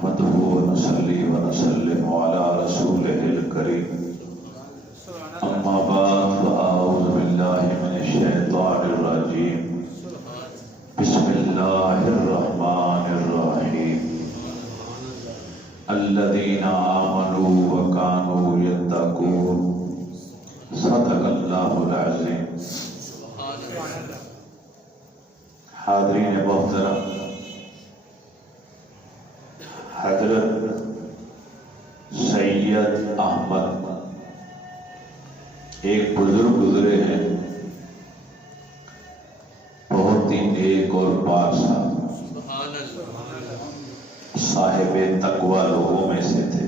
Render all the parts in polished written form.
نحمده ونصلي ونسلم على رسوله الكريم أما بعد فأعوذ بالله من الشيطان الرجيم بسم الله الرحمن الرحيم الذين آمنوا وكانوا يتقون صدق اللہ العظیم۔ حاضرین محترم، حضرت سید احمد ایک بزرگ گزرے ہیں، بہت ہی نیک اور پاک صاحب تقوی لوگوں میں سے تھے۔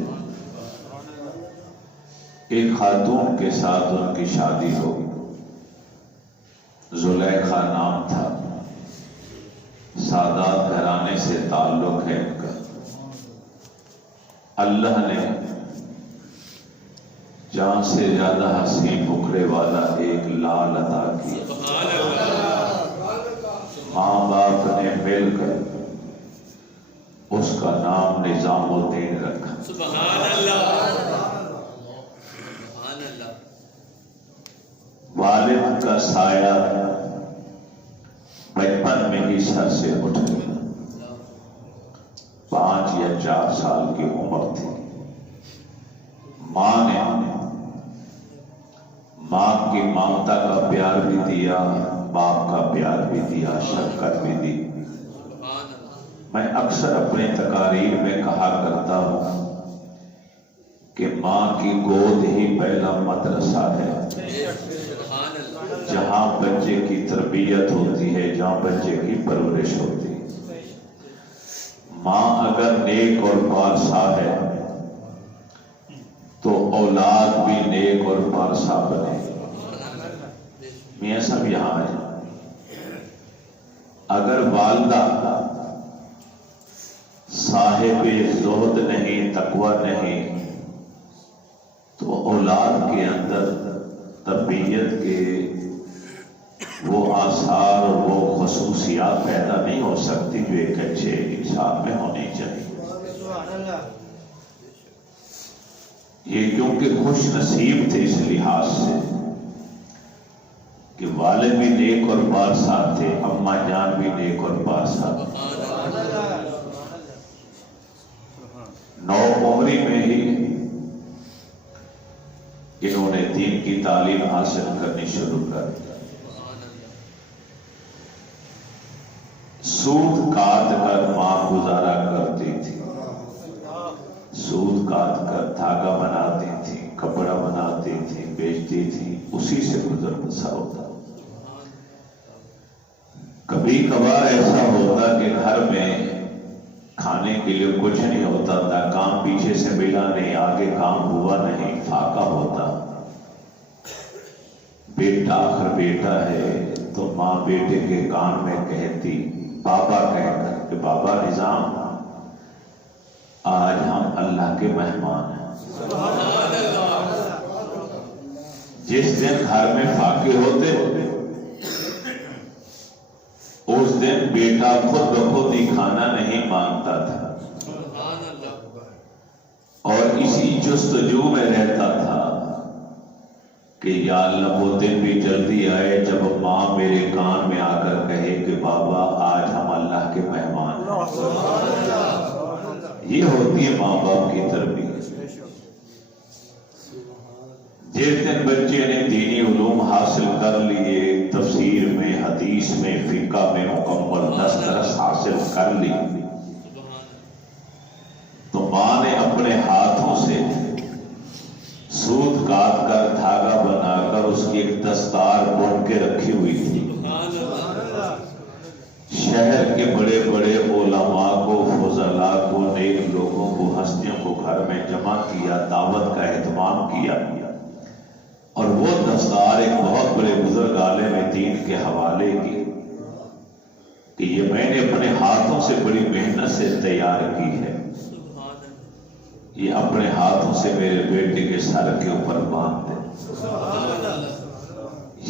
ایک خاتون کے ساتھ ان کی شادی ہو، زلیخا نام تھا، سادات گھرانے سے تعلق ہے ان کا۔ اللہ نے جان سے زیادہ حسین مکھرے والا ایک لال عطا کیا۔ ماں باپ نے مل کر اس کا نام نظام الدین رکھا۔ سبحان اللہ۔ والد کا سایہ بچپن میں ہی سر سے اٹھ گیا، 5 یا 4 سال کی عمر تھی۔ ماں نے ماں کی ممتا کا پیار بھی دیا، باپ کا پیار بھی دیا، شفقت بھی دی۔ میں اکثر اپنی تقاریر میں کہا کرتا ہوں کہ ماں کی گود ہی پہلا مدرسہ ہے، جہاں بچے کی تربیت ہوتی ہے، جہاں بچے کی پرورش ہوتی ہے۔ ماں اگر نیک اور پارسا ہے تو اولاد بھی نیک اور پارسا بنے۔ میاں صاحب یہاں ہے، اگر والدہ صاحب زہد نہیں، تقوی نہیں، تو اولاد کے اندر تربیت کے وہ آثار اور وہ خصوصیات پیدا نہیں ہو سکتی جو ایک اچھے انسان میں ہونی چاہیے۔ یہ کیونکہ خوش نصیب تھے اس لحاظ سے کہ والد بھی نیک اور پارسا تھے، اماں جان بھی نیک اور پارسا تھے۔ 9 عمری میں ہی انہوں نے دین کی تعلیم حاصل کرنی شروع کر دی۔ سود کاٹ کر ماں گزارا کرتی تھی، سود کاٹ کر دھاگا بناتی تھی، کپڑا بناتی تھی، بیچتی تھی، اسی سے گزر بسر ہوتا۔ کبھی کبھار ایسا ہوتا کہ گھر میں کھانے کے لیے کچھ نہیں ہوتا تھا، کام پیچھے سے ملا نہیں، آگے کام ہوا نہیں، فاقہ ہوتا۔ بیٹا آخر بیٹا ہے تو ماں بیٹے کے کان میں کہتی، بابا کہہ کر کہ بابا نظام آج ہم اللہ کے مہمان ہیں۔ جس دن گھر میں فاقے ہوتے اس دن بیٹا خود بخود ہی کھانا نہیں مانگتا تھا اور اسی جستجو میں رہتا تھا کہ یا اللہ وہ دن بھی جلدی آئے جب ماں میرے کان میں آ کر کہے کہ بابا آج ہم اللہ کے مہمان ہیں۔ یہ ہوتی ہے ماں باپ کی تربیت۔ جس دن بچے نے دینی علوم حاصل کر لیے، تفسیر میں، حدیث میں، فقہ میں مکمل دسترس حاصل کر لی، تو ماں نے اپنے ہاتھوں سے سوت کاٹ کر، دھاگا بنا کر اس کی ایک دستار بن کے رکھی ہوئی تھی۔ شہر کے بڑے بڑے علماء کو، فضلاء کو، نیک لوگوں کو، ہستیوں کو گھر میں جمع کیا، دعوت کا اہتمام کیا، اور وہ دستار ایک بہت بڑے بزرگ عالم دین کے حوالے کی کہ یہ میں نے اپنے ہاتھوں سے بڑی محنت سے تیار کی ہے، یہ اپنے ہاتھوں سے میرے بیٹے کے سر کے اوپر باندھ دے۔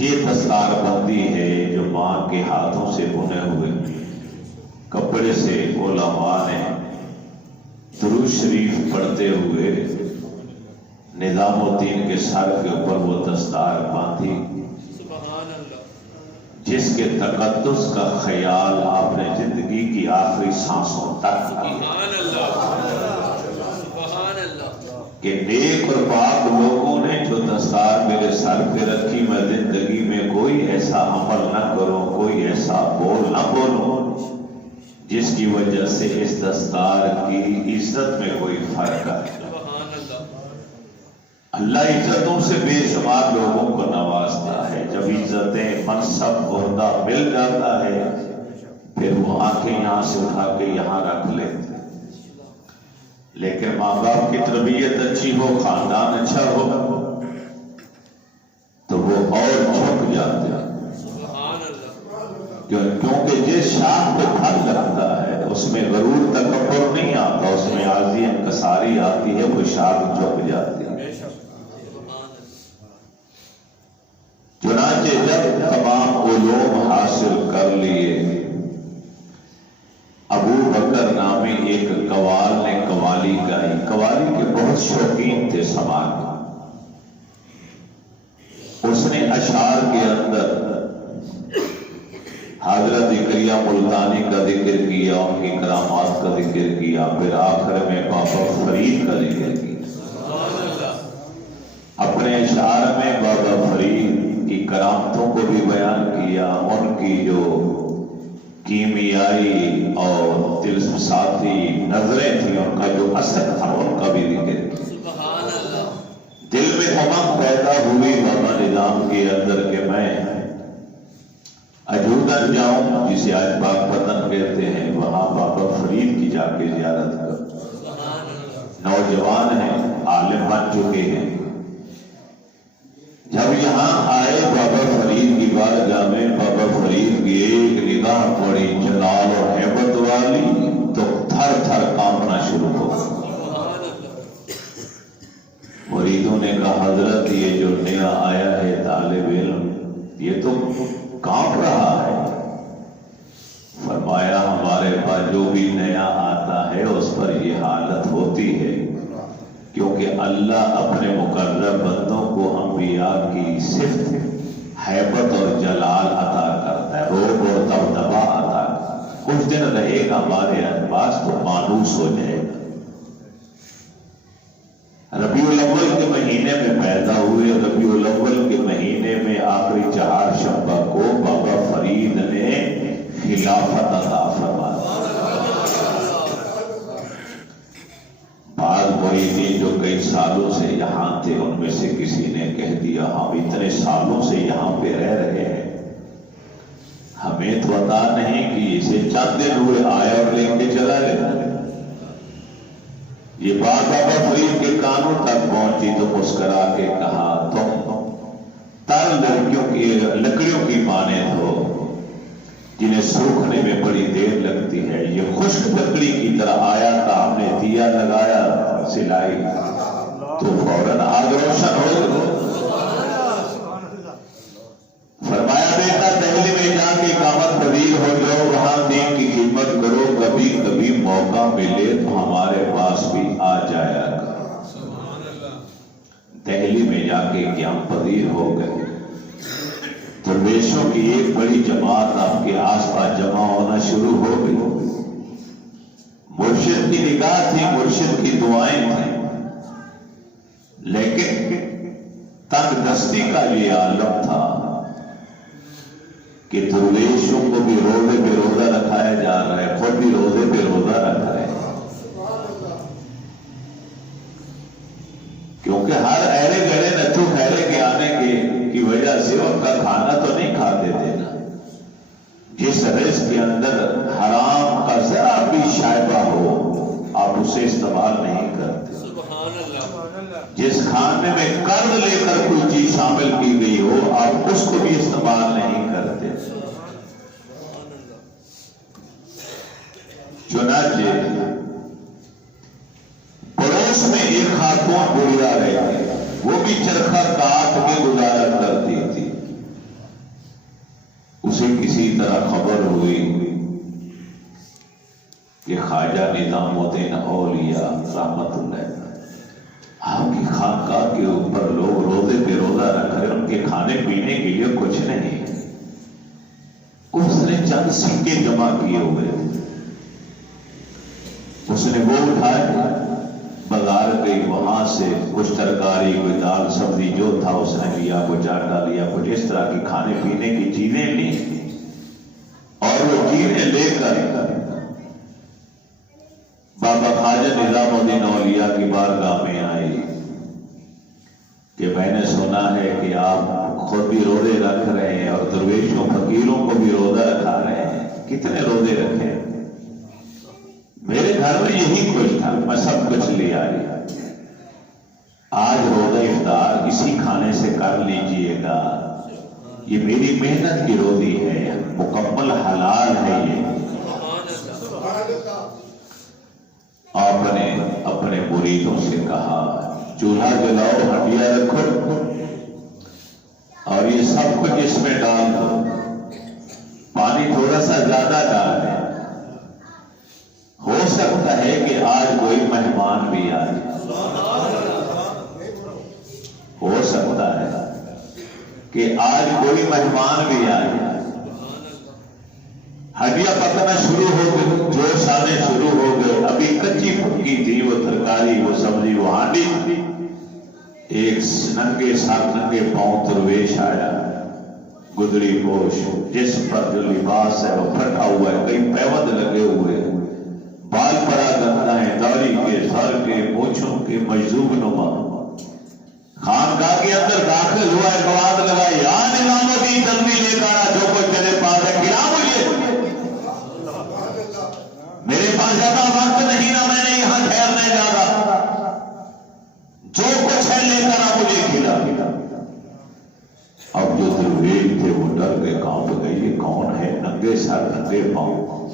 یہ دستار بندی ہے جو ماں کے ہاتھوں سے بنے ہوئے کپڑے سے علماء نے درود شریف پڑھتے ہوئے نظام الدین کے سر کے اوپر وہ دستار باندھی جس کے تقدس کا خیال آپ نے زندگی کی آخری سانسوں تک کیا کہ نیک اور پاک لوگوں نے جو دستار میرے سر پہ رکھی، میں زندگی میں کوئی ایسا عمل نہ کروں، کوئی ایسا بول نہ بولوں جس کی وجہ سے اس دستار کی عزت میں کوئی فرق آئے۔ اللہ عزتوں سے بے شمار لوگوں کو نوازتا ہے، جب عزتیں منصب عہدہ مل جاتا ہے پھر وہ آنکھیں یہاں سے اٹھا کے یہاں رکھ لیتے، لیکن ماں باپ کی تربیت اچھی ہو، خاندان اچھا ہو تو وہ اور جھک جاتے ہیں، کیونکہ جس شاخ پہ پھل لگتا ہے اس میں غرور تکبر نہیں آتا، اس میں عاجزی انکساری آتی ہے، وہ شاخ جھک جاتی ہے۔ چنانچہ جب تمام علوم حاصل کر لیے، ابو بکر نامی ایک قوال نے قوالی گائی، قوالی کے بہت شوقین تھے سماج میں۔ اس نے اشعار کے اندر حضرت اکریا ملتانی کا ذکر کیا، ان کی کرامات کا ذکر کیا، پھر آخر میں بابا فرید کا ذکر کیا۔ اپنے اشعار میں بابا فرید کی کرامتوں کو بھی بیان کیا، ان کی جو کیمیائی اور دل ساتھی نظریں تھیں، ان کا جو اثر تھا ان کا بھی ذکر کیا۔ دل میں امنگ پیدا ہوئی بابا نظام کے اندر کہ میں اجودن جاؤں، جسے آج پاک پتن کہتے ہیں، وہاں بابا فرید کی جا کے زیارت کر۔ نوجوان ہیں، عالم بن چکے ہیں، جب یہاں آئے بابا فرید کی بارگاہ میں، بابا فرید کی ایک نگاہ پڑی جلال اور ہیبت والی تو تھر تھر کانپنا شروع ہو گیا۔ مریدوں نے کہا حضرت یہ جو نیا آیا ہے طالب علم یہ تو کانپ رہا ہے۔ فرمایا ہمارے پاس جو بھی نیا آتا ہے اس پر یہ حالت ہوتی ہے، کیونکہ اللہ اپنے مقرب بندوں کو انبیاء کی صفت ہیبت اور جلال عطا کرتا ہے، روب اور دبدبا عطا کرتا ہے۔ کچھ دن رہے گا ہمارے پاس تو مانوس ہو جائے گا۔ ربیع الاول کے مہینے میں پیدا ہوئے، ربیع الاول کے مہینے میں آخری چہارشنبہ کو بابا فرید نے خلافت عطا فرمائی۔ بعض مریدین جو کئی سالوں سے یہاں تھے ان میں سے کسی نے کہہ دیا ہم اتنے سالوں سے یہاں پہ رہ رہے ہیں، ہمیں تو پتا نہیں کہ اسے چند دن ہوئے آیا اور لے کے چلا گیا۔ یہ بات بابا فرید کے کانوں تک پہنچی تو مسکرا کے کہا تم تر لکڑیوں کی مانند ہو جنہیں سوکھنے میں بڑی دیر لگتی ہے، یہ خشک لکڑی کی طرح آیا تھا، ہم نے دیا لگایا سلائی تو فوراً آگ روشن ہو گئی۔ فرمایا بیٹا دہلی میں جا کے اقامت پذیر ہو جاؤ، وہاں دین کی خدمت کرو، کبھی کبھی موقع ملے تو ہمارے پاس بھی آ جایا کرو۔ دہلی میں جا کے قیام پذیر ہو گئے، درویشوں کی ایک بڑی جماعت آپ کے آس پاس جمع ہونا شروع ہو گئی۔ مرشد کی نگاہ تھی، مرشد کی دعائیں تھیں، لیکن تنگ دستی کا یہ عالم تھا کہ درویشوں کو بھی روزے پہ روزہ رکھایا جا رہا ہے، خود بھی روزے پہ روزہ رکھ رہے ہیں، کیونکہ ہر ایرے گڑے نتھو خیرے کے آنے کی وجہ سے ان کا کھانا تو نہیں کھاتے تھے نا۔ جس رزق کے اندر حرام کا ذرا بھی شائبہ ہو آپ اسے استعمال نہیں کرتے۔ جس کھانے میں قرض لے کر کوئی چیز شامل کی گئی ہو آپ اس کو بھی استعمال نہیں کرتے۔ چنانچہ پڑوس میں ایک خاتون بڑھیا رہتی، وہ بھی چرخہ کاٹ کے گزارا کرتی تھی۔ اسے کسی طرح خبر ہوئی کہ خواجہ نظام الدین اولیاء رحمت اللہ آپ کی خانقاہ کے اوپر لوگ روزے پہ روزہ رکھ رہے، ان کے کھانے پینے کے لیے کچھ نہیں، اس نے چند سکے جمع کیے ہوئے، اس نے وہ اٹھائے، بازار گئی، وہاں سے کچھ ترکاری، کوئی دال سبزی جو تھا اس نے لیا، کچھ آٹا لیا، کچھ اس طرح کی کھانے پینے کی چیزیں لی، اور وہ چیزیں لے کر بابا خواجہ نظام الدین اولیاء کی بارگاہ میں آئی کہ میں نے سنا ہے کہ آپ خود بھی روزے رکھ رہے ہیں اور درویشوں فقیروں کو بھی روزہ رکھا رہے ہیں، کتنے روزے رکھے؟ میرے گھر میں یہی کچھ تھا، میں سب کچھ لے آئی، آج روزہ افطار اسی کھانے سے کر لیجئے گا، یہ میری محنت کی روزی ہے، مکمل حلال ہے یہ۔ آپ نے اپنے مریدوں سے کہا چولہا جلاؤ، ہڈیاں رکھو اور یہ سب کچھ اس میں ڈال دو، پانی تھوڑا سا زیادہ ڈال دیں، ہو سکتا ہے کہ آج کوئی مہمان بھی آئے، ہو سکتا ہے کہ آج کوئی مہمان بھی آئے، ہڈیاں پکنا شروع ہو گئی، جوش آنے شروع ہو گئے، ابھی کچی پکی تھی وہ ترکاری، وہ سبزی، وہ ہانڈی، ایک ننگے ساتھ ننگے پاؤں درویش آیا، گدڑی پوش، جس پر جو لباس ہے وہ پھٹا ہوا ہے، کئی پیوند لگے ہوئے، بال پڑا گندا ہے، داڑھی کے، سر کے، مونچھوں کے، مجذوب نما، خانقاہ کے اندر داخل ہوا ہے، گواد لگا، یا نظام الدین جلدی لے کر آ، جو کوئی تیرے پاس ہے کھلا مجھے، میرے پاس زیادہ وقت نہیں نا، میں نے یہاں ٹھہرنے جا رہا، جو کچھ ہے لے کر آ مجھے کھلا۔ اب جو درویش تھے وہ ڈر گئے، کانپ گئے، یہ کون ہے؟ ننگے سر ننگے پاؤں،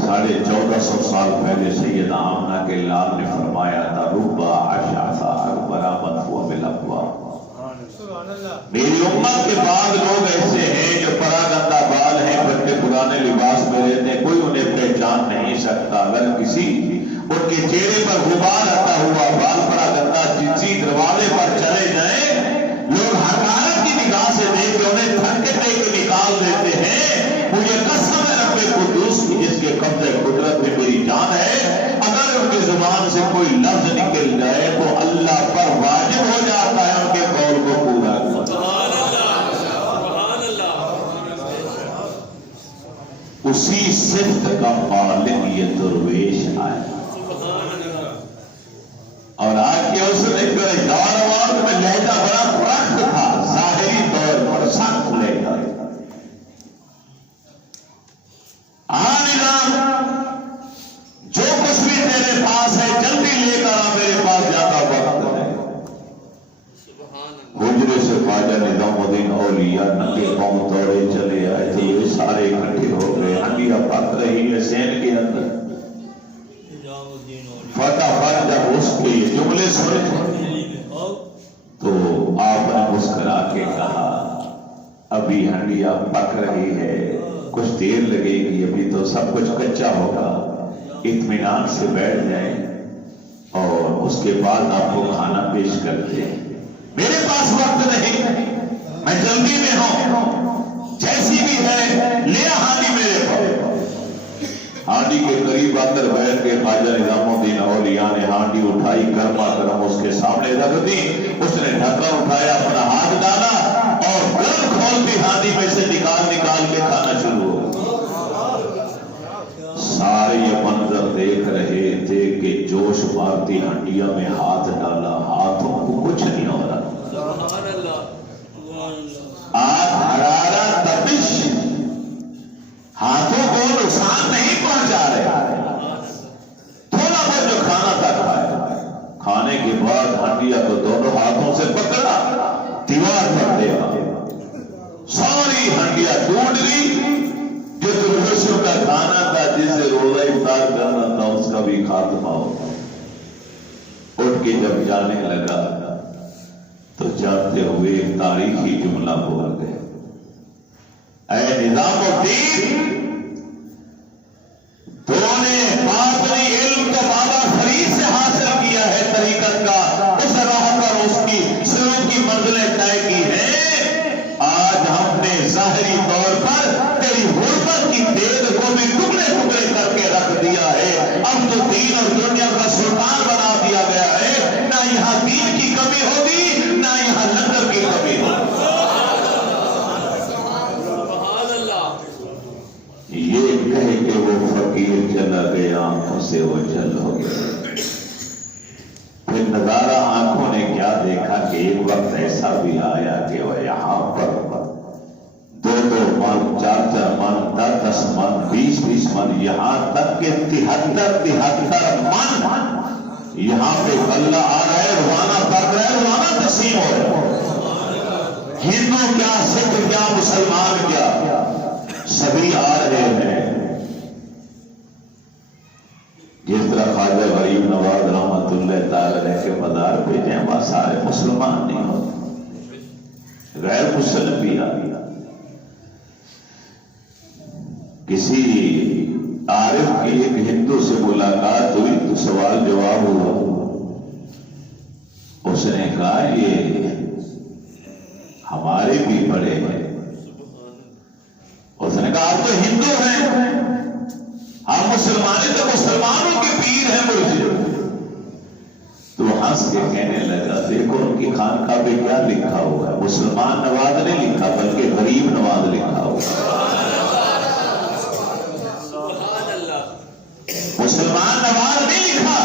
1450 سال پہلے سیدہ آمنہ کے لال نے فرمایا تھا ربا عشعث اکبر مدفوع بالاقوام، میری امت کے بعد لوگ ایسے ہیں جو پراگندہ بال ہیں، پھٹے پرانے لباس میں رہتے ہیں، کوئی انہیں پہچان نہیں سکتا، اگر کسی ان کے چہرے پر غبار آتا ہوا بال پراگندہ جنسی دروازے پر چلے جائیں، لوگ حقارت کی نگاہ سے دیکھ کے انہیں تھکے دے کے نکال دیتے ہیں، مجھے قسم ہے رب قدوس کی جس کے قبضہ قدرت میں میری جان ہے، اگر ان کی زبان سے کوئی لفظ نکل جائے تو اللہ پر واجب ہو جاتا ہے ان کے قول کو پورا کرنا۔ اسی صفت کا مالک یہ درویش آیا، اور آج کے اس نے دور میں لہجہ بڑا پرخت تھا، ظاہری طور پر سخت لہجہ، نظام جو کچھ بھی تیرے پاس ہے جلدی لے کر آ، میرے پاس زیادہ وقت ہے۔ حجرے سے خواجہ نظام الدین اولیاء ننگے پاؤں دوڑے چلے آئے تھے، یہ سارے اکٹھے ہو گئے، ہڈیاں پک رہی ہے سین کے اندر، فٹافٹ جب اس کے یہ جملے سنے تو آپ نے مسکرا کے کہا ابھی ہڈیاں پک رہی ہے، کچھ دیر لگے گی، ابھی تو سب کچھ کچا ہوگا، اطمینان سے بیٹھ جائیں اور اس کے بعد آپ کو کھانا پیش کرتے ہیں، میرے پاس وقت نہیں، میں جلدی میں ہوں، جیسی بھی ہے لے ہانڈی میرے پاس۔ ہانڈی کے قریب آ کر بیٹھ کے خواجہ نظام الدین اولیاء نے ہانڈی اٹھائی، گرما گرم اس کے سامنے رکھ دی، اس نے ڈھکن اٹھایا، اپنا ہاتھ ڈالا اور گرم کھولتی ہانڈی میں سے نکال کے کھانا شروع ہو۔ سارے یہ منظر دیکھ رہے تھے کہ جوش مارتی ہنڈیاں میں ہاتھ ڈالا، ہاتھوں کو کچھ نہیں ہو رہا، آگ حرارت تپش ہاتھوں کو نقصان نہیں پہنچا رہے، تھوڑا بہت جو کھانا تھا کھایا، کھانے کے بعد ہنڈیاں کو دونوں ہاتھوں سے پکڑا، دیوار پر دیا، ساری ہنڈیاں ٹوٹ گئی، جو درویشوں کا کھانا تھا جس سے روزہ افطار کرنا تھا اس کا بھی خاتمہ ہو۔ اٹھ کے جب جانے لگا تو جاتے ہوئے ایک تاریخی جملہ بول گئے، اے نظام الدین گئے، آنکھوں سے اوجھل ہو گئے۔ پھر نظارہ آنکھوں نے کیا دیکھا کہ ایک وقت ایسا بھی آیا کہ وہ یہاں پر 2-2 من، 4-4 من، 10-10 من، 20-20 من، یہاں تک کہ 73 من یہاں پہ اللہ آ رہا ہے، روانہ پڑ رہا ہے، روانہ تقسیم ہو رہا ہے۔ ہندو کیا، سکھ کیا، مسلمان کیا، سبھی آ رہے ہیں۔ جس طرح خواجہ غریب نواز رحمت اللہ تعالی علیہ کے مزار پہ جائیں، وہاں سارے مسلمان نہیں ہوتے، غیر مسلم بھی آ گیا۔ کسی عارف کی ایک ہندو سے ملاقات ہوئی تو سوال جواب ہوا۔ اس نے کہا یہ ہمارے بھی بڑے ہیں۔ اس نے کہا آپ تو ہندو ہیں، ہم مسلمان تو مسلمانوں کے پیر ہیں مرشد۔ تو ہنس کے کہنے لگا دیکھو ان کی خانقاہ پہ کیا لکھا ہوا ہے، مسلمان نواز نہیں لکھا بلکہ غریب نواز لکھا ہوا ہے۔ مسلمان نواز نہیں لکھا،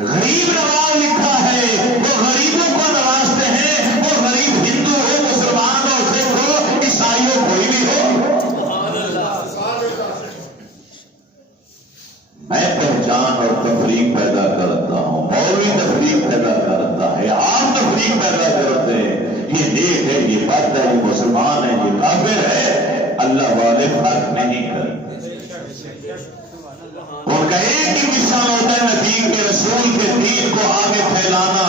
غریب نواز لکھا ہے۔ وہ غریبوں کو نوازتے ہیں، وہ غریب ہندو ہو، مسلمان ہو، سکھ ہو، عیسائی ہو، کوئی بھی ہو۔ میں پہچان اور تفریق پیدا کرتا ہوں، مولوی تفریق پیدا کرتا ہے، آپ تفریق پیدا کرتے ہیں، یہ نیک ہے، یہ بد ہے، یہ مسلمان ہے، یہ کافر ہے۔ اللہ والے فرق نہیں کرتے۔ ان کا ایک ہی مشن ہوتا ہے نبی کے رسول کے دین کو آگے پھیلانا۔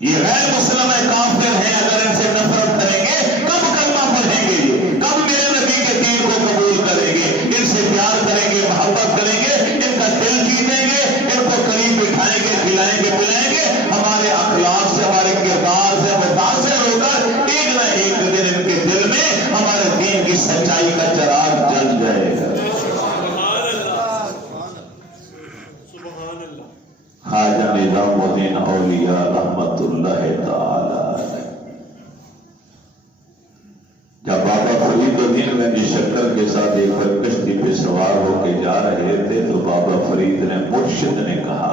یہ غیر مسلم ہے، کافر ہیں، اگر ان سے نفرت کریں گے کب کلمہ پڑھیں گے، یہ کب میرے نبی کے دین کو قبول کریں گے، ان سے پیار کریں گے، محبت کریں گے، ان کا دل جیتیں گے، ان کو قریب بٹھائیں گے، کھلائیں گے، پلائیں گے، ہمارے اخلاق سے، ہمارے کردار سے متاثر ہو کر ایک نہ ایک دن ان کے دل میں ہمارے دین کی سچائی کا چراغ جل جائے گا۔ خواجہ نظام الدین اولیاء رحمت اللہ تعالی، جب بابا فرید الدین گنج شکر کے ساتھ ایک بار کشتی پہ سوار ہو کے جا رہے تھے تو بابا فرید نے، مرشد نے کہا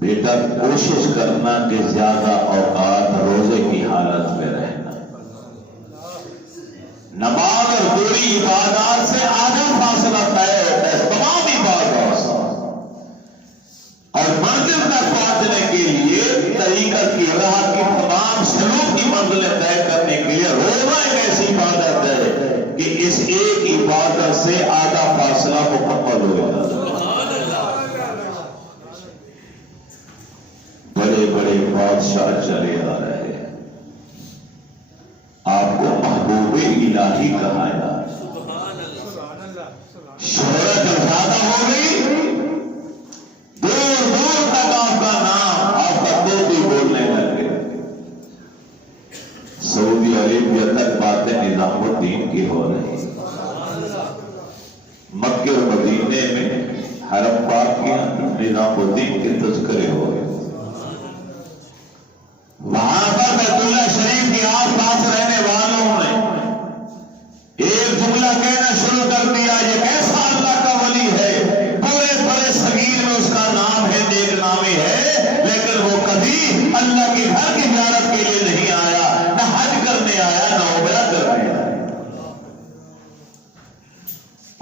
بیٹا کوشش کرنا کہ زیادہ اوقات روزے کی حالت میں رہنا، نماز اور دوری عبادات سے آدھا فاصلہ طے ہوتا ہے، تمام عبادات سے، اور منزل تک پہنچنے کے لیے طریقت کی راہ کی تمام سلوک کی منزلیں طے کرنے کے لیے روزہ ایک ایسی عبادت ہے کہ اس ایک عبادت سے آدھا فاصلہ مکمل ہو جاتا ہے۔ بڑے بڑے بادشاہ چلے آ رہے ہیں، آپ کو محبوب الہی کہا جا، شہرت زیادہ ہو گئی، دور دور تک آپ کا نام، آپ کا طوطی بولنے لگے۔ سعودی عربیہ تک باتیں نظام الدین کی ہو رہی، مکے اور مدینے میں حرم پاک کے نظام الدین کے تذکرے ہو رہے، وہاں پر بیت اللہ شریف کے آس پاس رہنے والوں نے ایک جملہ کہنا شروع کر دیا، یہ کیسا اللہ کا ولی ہے، پورے بڑے صغیر میں اس کا نام ہے، نیک نامی ہے، لیکن وہ کبھی اللہ کے گھر کی زیارت کے لیے نہیں آیا، نہ حج کرنے آیا، نہ عمرہ کرنے آیا۔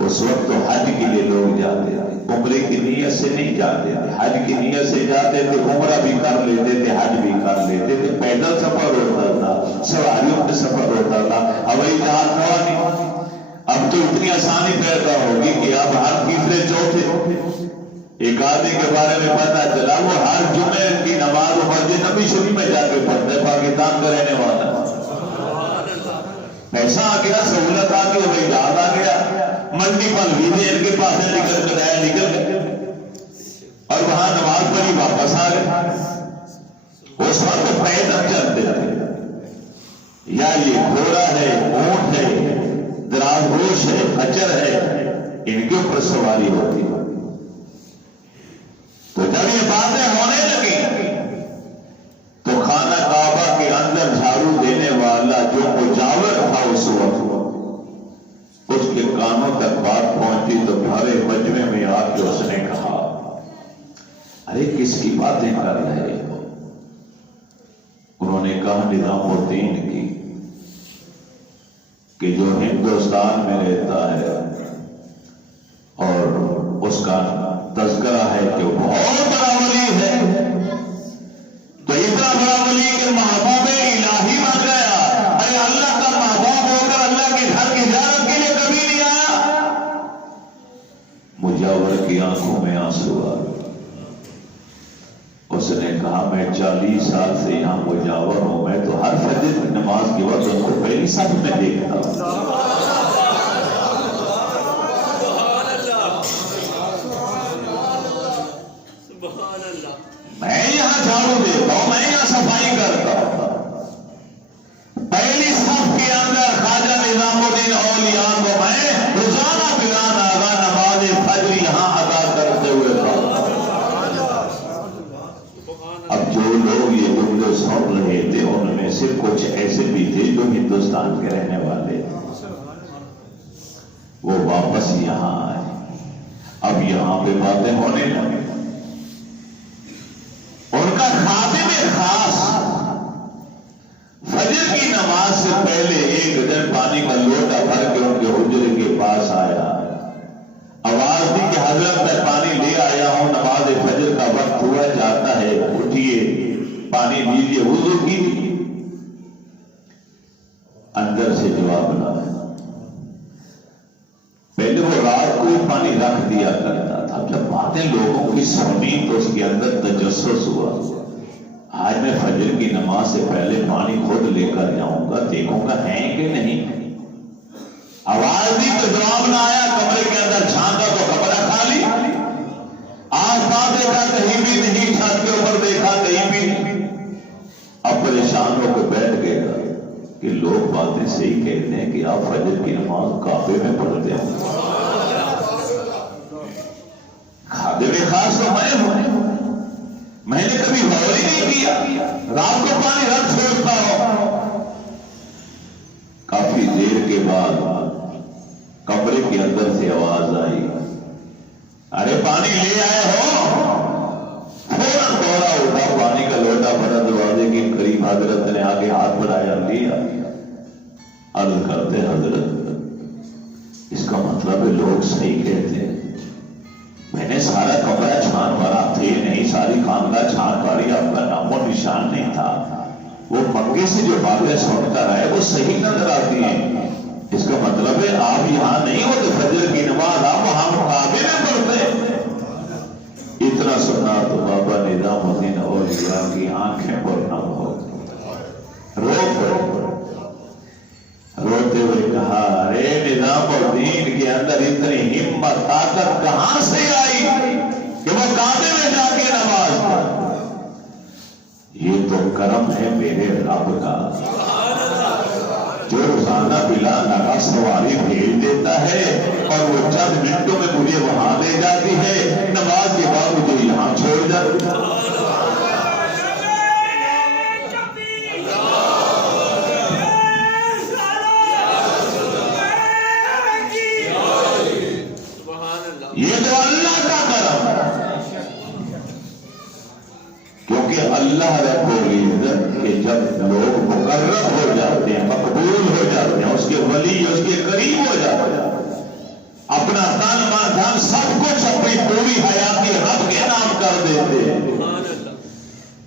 اس وقت تو حج کے لیے لوگ جاتے تھے، عمرے کی نیت سے نہیں جاتے تھے، حج کی نیت سے جاتے تھے، عمرہ بھی کر لیتے تھے، حج بھی کر لیتے تھے، پیدل سفر ہوتا تھا، سواریوں پہ سفر ہوتا تھا، ہوائی جہاز تھا نہیں۔ اب تو اتنی آسانی پیدا ہوگی کہ اب ہر تیسرے چوتھے ایک آدمی کے بارے میں پتا چلا، وہ ہر جمعے کی نماز مسجد نبی شریف میں جا کے پڑھتا ہے، پاکستان کا رہنے والا، پیسہ آ گیا، سہولت آ گئی، ہوائی جہاز آ گیا، ملٹیپل ویزے ان کے پاس ہے، نکل کر آیا، نکل گئے اور وہاں نماز پڑھی واپس آ گئے۔ اس وقت پیدل چلتے تھے، یا یہ گھوڑا ہے، اونٹ ہے، دراز گوش ہے، خچر ہے، ان کے اوپر سواری ہوتی ہے۔ تو جب یہ باتیں ہونے لگی تو خانہ کعبہ کے اندر جھاڑو دینے والا جو مجاور تھا اس وقت، اس کے کانوں تک بات پہنچی تو بھرے مجمع میں آ کے اس نے کہا ارے کس کی باتیں کر رہے ہو؟ انہوں نے کہا نظام الدین کی کہ جو ہندوستان میں رہتا ہے اور اس کا تذکرہ ہے کہ وہ بہت بڑا ولی ہے، تو اتنا بڑا ولی کہ محبوب الہی بن گیا، ارے اللہ کا محبوب ہو کر اللہ کے گھر کی زیارت کے لیے کبھی نہیں آیا۔ مجاور کی آنکھوں میں آنسو آ گئے۔ اس نے کہا میں 40 سال سے یہاں مجاور ہوں، میں تو ہر فجر کی نماز کے وقت ان کو پہلی صف میں دیکھتا ہوں۔ میں یہاں جھاڑو دیتا ہوں، میں یہاں صفائی کرتا ہوں، پہلی صف کے اندر خواجہ نظام الدین اولیاء کو میں روزانہ بلا ناغہ نماز فجر یہاں ادا کرتے ہوئے پاتا ہوں۔ اب جو لوگ یہ جملے سن رہے تھے ان میں سے کچھ ایسے بھی تھے جو ہندوستان کے رہنے والے، وہ واپس یہاں آئے، اب یہاں پہ باتیں ہونے لگے۔ ان کا خادم خاص فجر کی نماز سے پہلے 1 گجر پانی کا لوٹا بھر کے ان کے حجرے کے پاس آیا، آواز دی کہ حضرت میں پانی لے آیا ہوں، نماز فجر کا وقت ہوا جاتا ہے، اٹھیے پانی لیجیے، وضو کیجیے۔ اندر سے جواب نہ آیا۔ پہلے وہ رات کو پانی رکھ دیا کرتا تھا، جب باتیں لوگوں کی سنی تو اس کے اندر تجسس ہوا، آج میں فجر کی نماز سے پہلے پانی خود لے کر جاؤں گا، دیکھوں گا ہے کہ نہیں۔ آواز دی تو جواب نہ آیا، کمرے کے اندر جھانکا تو کمرہ خالی، آس پاس دیکھا کہیں بھی نہیں، چھت کے اوپر دیکھا کہیں بھی نہیں۔ اب پریشان ہو کے بیٹھ گئے گا کہ لوگ باتیں صحیح کہتے ہیں کہ آپ فجر کی نماز کعبے میں پڑھتے ہیں، خادم خاص تو میں ہوں، میں نے کبھی غور ہی نہیں کیا، رات کو پانی رکھ چھوڑتا ہوں۔ کافی دیر کے بعد کمرے کے اندر سے آواز آئی، ارے پانی لے آئے ہو؟ فوراً دوڑا اٹھا، پانی کا لوٹا بھرا، دروازے کے قریب حضرت نے آگے ہاتھ بڑھایا، لیا، عرض کرتے حضرت اس کا مطلب ہے لوگ صحیح کہتے ہیں، میں نے سارا کمرہ چھان مارا، تھے نہیں، ساری خانقاہ چھان ماری، آپ کا نام و نشان نہیں تھا، وہ مکے سے جو باتیں سن کر آئے وہ صحیح نظر آتی ہیں، اس کا مطلب ہے آپ یہاں نہیں ہوتے، فجر کی نماز آپ وہاں کعبے میں پڑھتے۔ اتنا سنا تو بابا نظام الدین اولیاء کی آنکھیں پر نم ہو روتے ہوئے کہا ارے نظام الدین کے اندر اتنی ہمت طاقت کہاں سے آئی کہ وہ کعبے میں جا کے نماز پڑھے؟ یہ تو کرم ہے میرے رب کا جو روزانہ بلا ناغہ سواری بھیج دیتا ہے اور وہ چند منٹوں میں مجھے وہاں لے جاتی ہے، نماز کے بعد مجھے یہاں چھوڑ جاتی ہے۔ یہ تو اللہ کا کرم ہے، کیونکہ اللہ رب العزت کے جب لوگ مقرب ہو جاتے ہیں، مقبول ہو جاتے ہیں، اس کے ولی اس کے قریب ہو جاتے ہیں، اپنا تن من دھن سب کچھ اپنی پوری حیاتی رب کے نام کر دیتے ہیں،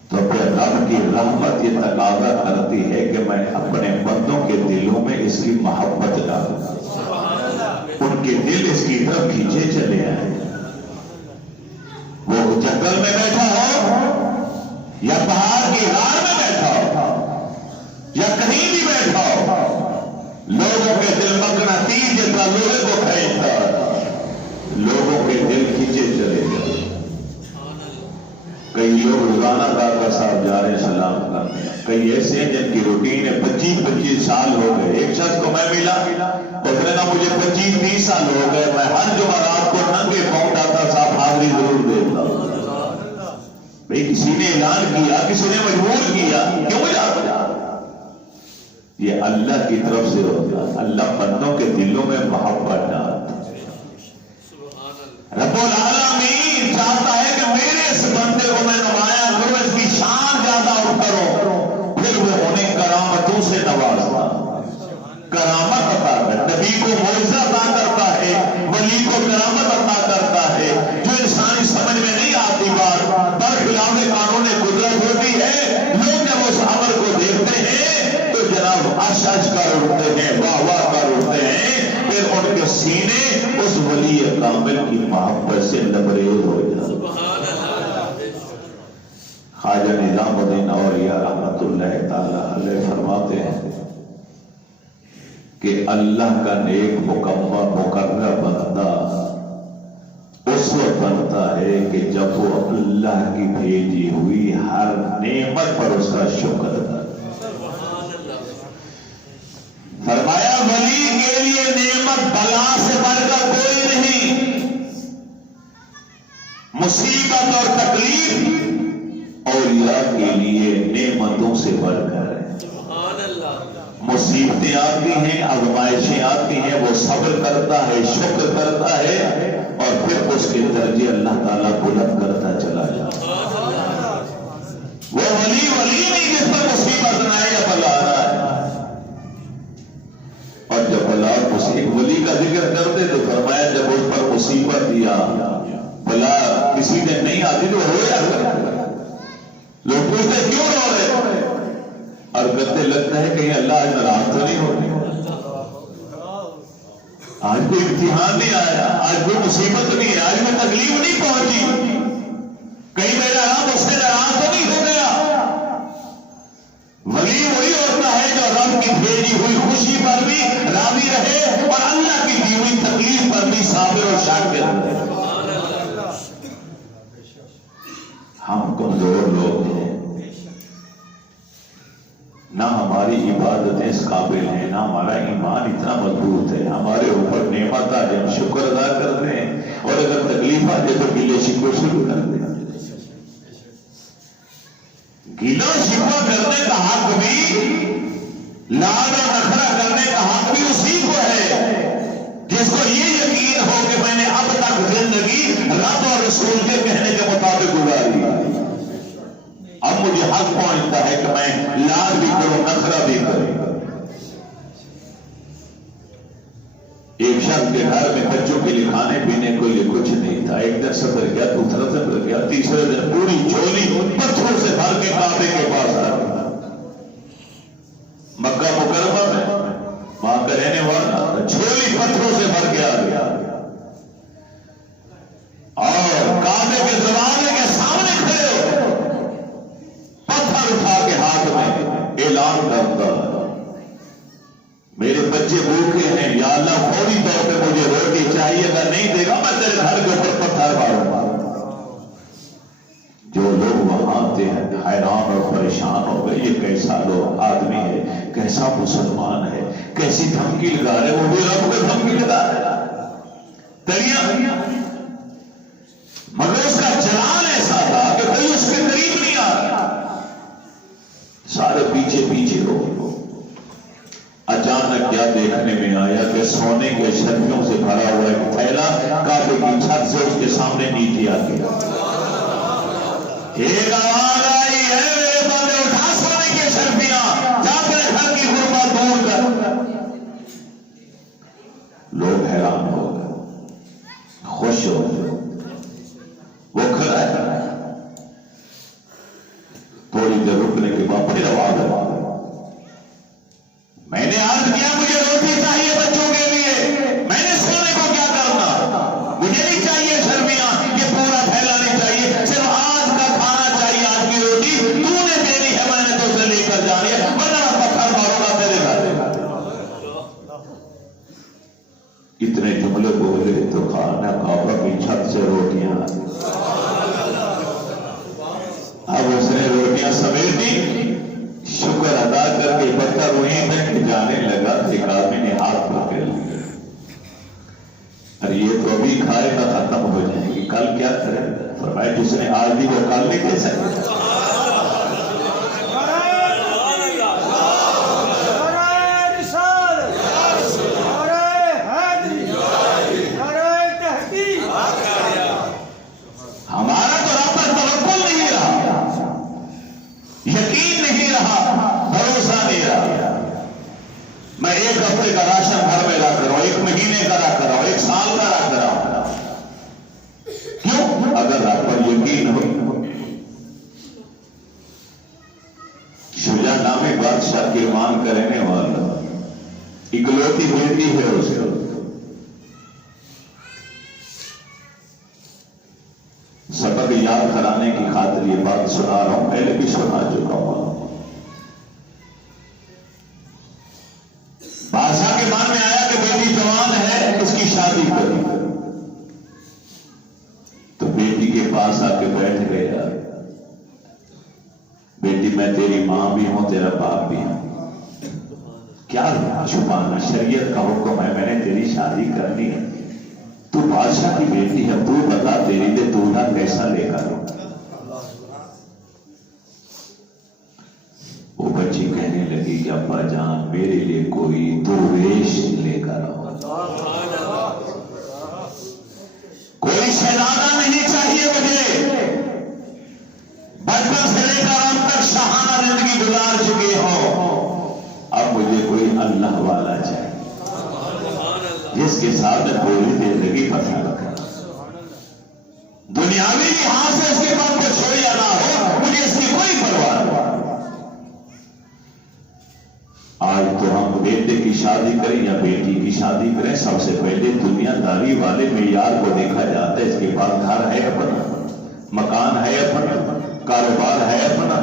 تو پھر رب کی رحمت یہ تقاضا کرتی ہے کہ میں اپنے بندوں کے دلوں میں اس کی محبت ڈالوں، ان کے دل اس کی طرف کھینچے چلے آئے، وہ جنگل میں بیٹھا ہو یا پہاڑ کی غار میں بیٹھا ہو یا کہیں بھی بیٹھا ہو، لوگوں کے دل مقناطیس جیسا لوہے کو کھینچتا، لوگوں کے دل کھینچے چلے گئے۔ کئی لوگ روزانہ داتا صاحب جا رہے ہیں سلام کرنے، کئی ایسے ہیں جن کی روٹین ہے 25 سال ہو گئے۔ ایک شخص کو میں ملا، اس نے کہا مجھے 25-30 سال ہو گئے، میں ہر جمعرات کو ننگے پاؤں داتا صاحب حاضری ضرور دیتا ہوں۔ بھئی کسی نے اعلان کیا، کسی نے مجبور کیا، کیوں جاتا؟ یہ اللہ کی طرف سے ہوتا ہے. اللہ بندوں کے دلوں میں محبت ڈالتا ہے. رب العالمین چاہتا ہے کہ میرے اس بندے کو میں نمایاں کروں، اس کی شان زیادہ کروں، پھر وہ انہیں کرامتوں سے نوازتا، کرامت عطا کرتا. نبی کو معجزہ عطا کرتا ہے، ولی کو کرامت عطا کرتا ہے. جو انسانی سمجھ میں نہیں آتی بات، برخلاف قانون قدرت ہوتی ہے. لوگ جب اس امر کو دیکھتے ہیں تو جناب اشش کر اٹھتے ہیں، واہ واہ کر اٹھتے ہیں. پھر ان کے سینے اس ولی کامل کی محبت سے لبریز ہو جاتے. خواجہ نظام الدین اولیاء رحمت اللہ تعالی علیہ فرماتے ہیں کہ اللہ کا نیک مکمل مقرب بندہ اس وقت بنتا ہے کہ جب وہ اللہ کی بھیجی ہوئی ہر نعمت پر اس کا شکر کرے. فرمایا ولی کے لیے نعمت بلا سے بڑھ کر کوئی نہیں، مصیبت اور تکلیف اولیاء کے لیے نعمتوں سے بڑھ کر ہے. مصیبتیں آتی ہیں، آزمائشیں آتی ہیں، وہ صبر کرتا ہے، شکر کرتا ہے، اور پھر اس کے درجے اللہ تعالیٰ بلند کرتا چلا جاتا. وہ ولی نہیں جس پر مصیبت نہ ہے یا بلا رہا ہے. اور جب اللہ مصیبت ولی کا ذکر کرتے تو فرمایا جب اس پر مصیبت یا بلا کسی نے نہیں آتی تو ہو جاتا. لوگ پوچھتے کیوں رو رہے، اور کہتے لگتا ہے کہیں اللہ آج ناراض تو نہیں ہو رہی، آج کوئی امتحان نہیں آیا، آج کوئی مصیبت نہیں ہے، آج میں تکلیف نہیں پہنچی، کہیں میرا رب اس سے ناراض تو نہیں ہو گیا. ولی وہی ہوتا ہے جو رب کی بھیجی ہوئی خوشی پر بھی راضی رہے اور اللہ کی دی ہوئی تکلیف پر بھی صابر اور شاکر رہے. ہم کمزور لوگ ہیں، نہ ہماری عبادتیں اس قابل ہیں، نہ ہمارا ایمان اتنا مضبوط ہے. ہمارے اوپر نعمت آ جائے شکر ادا کر دیں، اور اگر تکلیف آ جائے تو گلے شکوے شروع کر دیں. گلہ شکوہ کرنے کا حق بھی، لاڈ اور نخرہ کرنے کا حق بھی اسی کو ہے جس کو یہ یقین ہو کہ میں نے اب تک زندگی رب اور رسول کے کہنے کے مطابق گزاری، اب مجھے حق پہنچتا ہے کہ میں لاڈ بھی کروں، نخرہ بھی کروں. ایک شخص کے گھر میں بچوں کے لیے کھانے پینے کو لیے کچھ نہیں تھا. ایک دن سفر گیا، دوسرا سفر گیا، تیسرے دن پوری جھولی پتھروں سے بھر کے کعبے کے پاس آ گیا. مکہ مکرمہ میں وہاں کا رہنے والا جھولی پتھروں سے بھر کے آ گیا، اور کعبے کے دروازے کے سامنے کھڑے ہو پتھر اٹھا کے ہاتھ میں اعلان کرتا ہے میرے بچے بھوکے ہیں، یا اللہ فوری طور پہ مجھے روٹی چاہیے، اگر نہیں دے گا میں تیرے گھر کے اوپر پتھر ماروں گا. جو لوگ وہاں تھے حیران اور پریشان ہو گئے، یہ کیسا لوگ آدمی ہے، کیسا مسلمان ہے، کیسی دھمکی لگا رہے، وہ بھی رب کو دھمکی لگا رہے تریاں. مگر اس کا چلان ایسا تھا کہ کوئی اس کے قریب نہیں آ رہا، سارے پیچھے پیچھے ہو. اچانک کیا دیکھنے میں آیا کہ سونے کے اشرفیوں سے بھرا ہوا ایک تھیلا کعبے کی چھت سے اس کے سامنے نیچے آ گیا. ایک آواز آئی ہے میرے بندے اٹھا سونے کی اشرفیاں، جا کر گھر کی غربت دور کر. لوگ حیران ہو گئے، خوش ہو گئے. وہ کھڑا ہے، تھوڑی دیر رکنے کے بعد پھر آواز آئی، میں نے عرض کیا مجھے روٹی چاہیے بچوں کے لیے، میں نے سونے کو کیا کرنا، مجھے نہیں چاہیے شرمیاں، یہ پورا تھیلا نہیں چاہیے، صرف آج کا کھانا چاہیے، آج کی روٹی تو نے دینی ہے، میں نے تو اسے لے کر جانی ہے، ورنہ میں پتھر ماروں گا تیرے گھر. اتنے جملے بولے تو کھانا کعبہ کی چھت سے روٹیاں. اب اس نے روٹیاں سمیٹی، شکر ادا کر کے پتھر وہیں تک جانے لگا. ایک آدمی نے ہاتھ پکڑ لیا، ارے یہ تو ابھی کھائے گا ختم ہو جائے گی، کل کیا کرے. فرمایا جس نے آج دی وہ کل نہیں دے سکتا. چھوٹی بیٹی ہے اس کو سبق یاد کرانے کی خاطر یہ بات سنا رہا ہوں، پہلے بھی سنا چکا ہوں۔ بادشاہ کے من میں آیا کہ بیٹی جوان ہے، اس کی شادی کری، تو بیٹی کے پاس آ کے بیٹھ گیا، بیٹی میں تیری ماں بھی ہوں تیرا باپ بھی ہوں، کیا چھپانا، شریعت کا حکم ہے، میں نے تیری شادی کرنی ہے، تو بادشاہ کی بیٹی ہے، تو بتا تیری دے دولہا کیسا لے کر ہو؟ وہ بچی کہنے لگی کہ ابا جان میرے لیے کوئی درویش لے کر آؤ، کوئی شہزادہ نہیں چاہیے مجھے، بچپن سے لے کر اب تک شاہانہ زندگی گزار چکے ہو، اب مجھے کوئی اللہ والا چاہیے جس کے ساتھ پوری زندگی پسند کرے، دنیاوی لحاظ سے اس کے پاس کچھ ہو یا نہ ہو، مجھے اس کی کوئی پرواہ نہیں۔ آج تو ہم بیٹے کی شادی کریں یا بیٹی کی شادی کریں، سب سے پہلے دنیا داری والے معیار کو دیکھا جاتا ہے، اس کے پاس گھر ہے اپنا، مکان ہے اپنا، کاروبار ہے اپنا،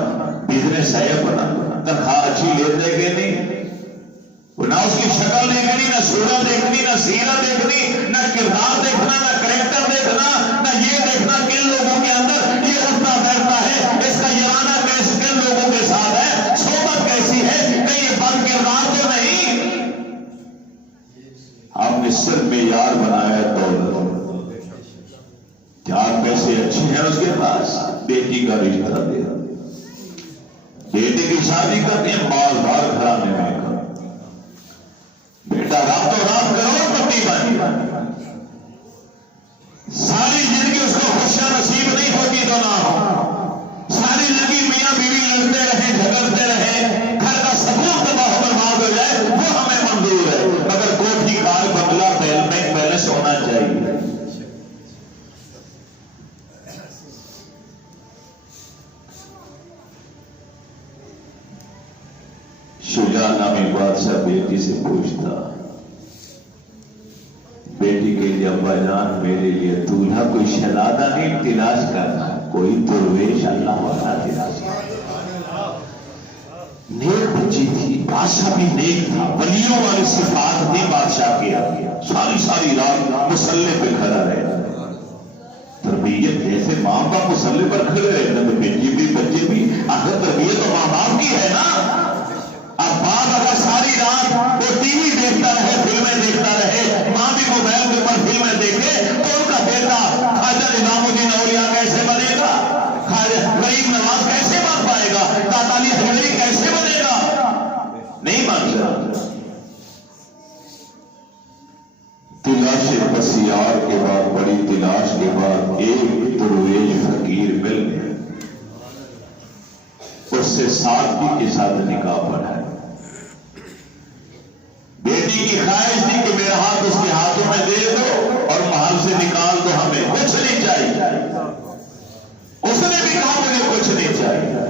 بزنس ہے اپنا، تنخواہ اچھی لیتے کہ نہیں، نہ اس کی شکل دیکھنی، نہ صورت دیکھنی، نہ سیرت دیکھنی، نہ کردار دیکھنا، نہ کریکٹر دیکھنا، نہ یہ دیکھنا کن لوگوں کے اندر یہ اٹھتا بیٹھتا ہے، اس کا یارانہ کیسے کن لوگوں کے ساتھ ہے، صحبت کیسی ہے، کہیں یہ بد کردار تو نہیں۔ ہم نے صرف معیار بنایا دولت، 4 پیسے اچھے ہیں اس کے پاس، بیٹی کا رشتہ دے، بیٹی کی شادی کرنی ہے، مالدار گھرانے میں کر، بیٹا راتوں رات کروڑ پتی بن، ساری زندگی اس کو خوشیاں نصیب نہیں ہوتی تو نہ ہو، ساری زندگی میاں بیوی لڑتے رہے، جھگڑتے رہے، گھر کا سکون تباہ و برباد ہو جائے، وہ ہمیں منظور ہے، مگر کوٹھی کار بنگلہ بینک بیلنس ہونا چاہیے۔ شجاع نامی بادشاہ بیٹی سے پوچھتا، بیٹی کے لیے ابا جان میرے لیے دولہا کوئی شہزادہ نہیں تلاش کرنا، کوئی درویش اللہ والا تلاش کرنا۔ نیک بچی تھی، بادشاہ بھی نیک تھا، ولیوں والی صفات تھی بادشاہ کیا، ساری رات مسلح پہ کھڑا رہے، تربیت جیسے ماں باپ مسلح پر کھڑے رہے، بیٹی بھی بچے بھی، آخر تربیت تو ماں باپ کی ہے نا۔ اب باپ اگر ساری رات وہ ٹی وی دیکھتا رہے، فلمیں دیکھتا رہے، ماں بھی موبائل کے اوپر فلمیں دیکھے، تو ان کا بیٹا خواجہ نظام الدین اولیاء کیسے بنے گا، غریب نواز کیسے بن پائے گا، داتا علی حجویری کیسے بنے گا، نہیں بن سکتا۔ تلاش بسیار کے بعد، بڑی تلاش کے بعد ایک درویش فقیر مل گیا، اس سے سادگی کے ساتھ نکاح پڑھا۔ بیٹی کی خواہش تھی کہ میرا ہاتھ اس کے ہاتھوں میں دے دو اور محل سے نکال دو، ہمیں کچھ نہیں چاہیے، اس نے بھی کہا مجھے کچھ نہیں چاہیے۔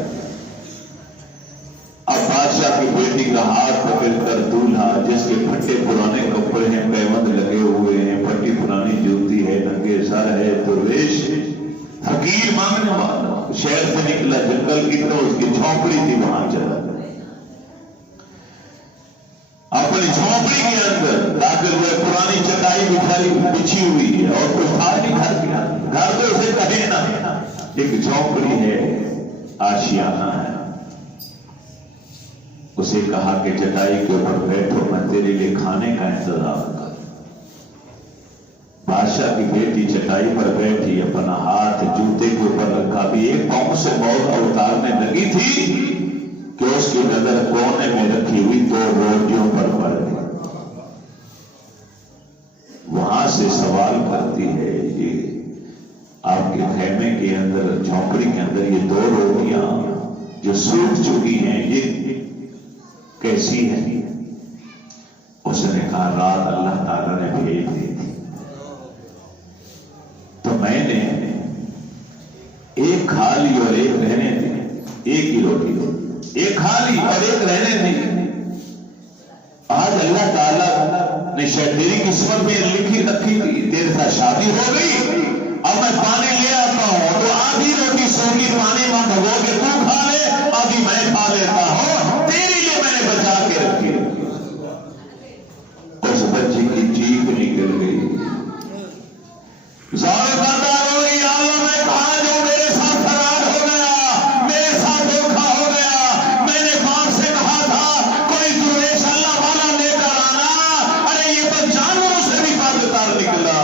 اب بادشاہ کی بیٹی کا ہاتھ پکڑ کر دولہا، جس کے پھٹے پرانے کپڑے ہیں، پیوند لگے ہوئے ہیں، پھٹی پرانی جوتی ہے، ننگے سر ہے، درویش فقیر مانگنے والا، شہر سے نکلا، جنگل کی طرف، اس کی جھونپڑی تھی، وہاں چلا اپنی جھونپڑی کے اندر داخل ہوئے، پرانی چٹائی بچھی ہوئی ہے اور کچھ تھا نہیں گھر کے اندر، گھر تو اسے کہے نا، ایک جھونپڑی ہے، آشیانہ ہے، اسے کہا کہ چٹائی کے اوپر بیٹھو، میں تیرے لیے کھانے کا انتظام کر۔ بادشاہ کی بیٹی چٹائی پر بیٹھی، اپنا ہاتھ جوتے کے اوپر رکھا، بھی ایک پاؤں سے موت اتارنے لگی تھی کہ اس کی نظر کونے میں رکھی ہوئی 2 روٹیوں پر پڑ گئی۔ وہاں سے سوال کرتی ہے، یہ آپ کے خیمے کے اندر، جھونپڑی کے اندر یہ 2 روٹیاں جو سوکھ چکی ہیں، یہ کیسی ہیں؟ اس نے کہا رات اللہ تعالیٰ نے بھیج دی تھی، تو میں نے ایک کھا لی اور ایک رہنے دی، ایک ہی روٹی، ایک کھا لی اور ایک رہنے دی۔ آج اللہ تعالیٰ نے شاید تیری قسمت میں لکھی رکھی تھی، تیرے ساتھ شادی ہو گئی، اب میں پانی لے آتا ہوں تو آدھی روٹی سونی پانی میں بھگو کے تو کھا لے، آدھی میں کھا لیتا ہوں، تیرے لیے میں نے بچا کے رکھی۔ اس بچے کی چیخ نکل گئی، زار کرتا روئی، یا اللہ میں کہاں جو میرے ساتھ فرار ہو گیا، میرے ساتھ دھوکا ہو گیا، میں نے باپ سے کہا تھا کوئی درویش اللہ والا لے کر آنا، ارے یہ تو جانوروں سے بھی بدتر نکلا۔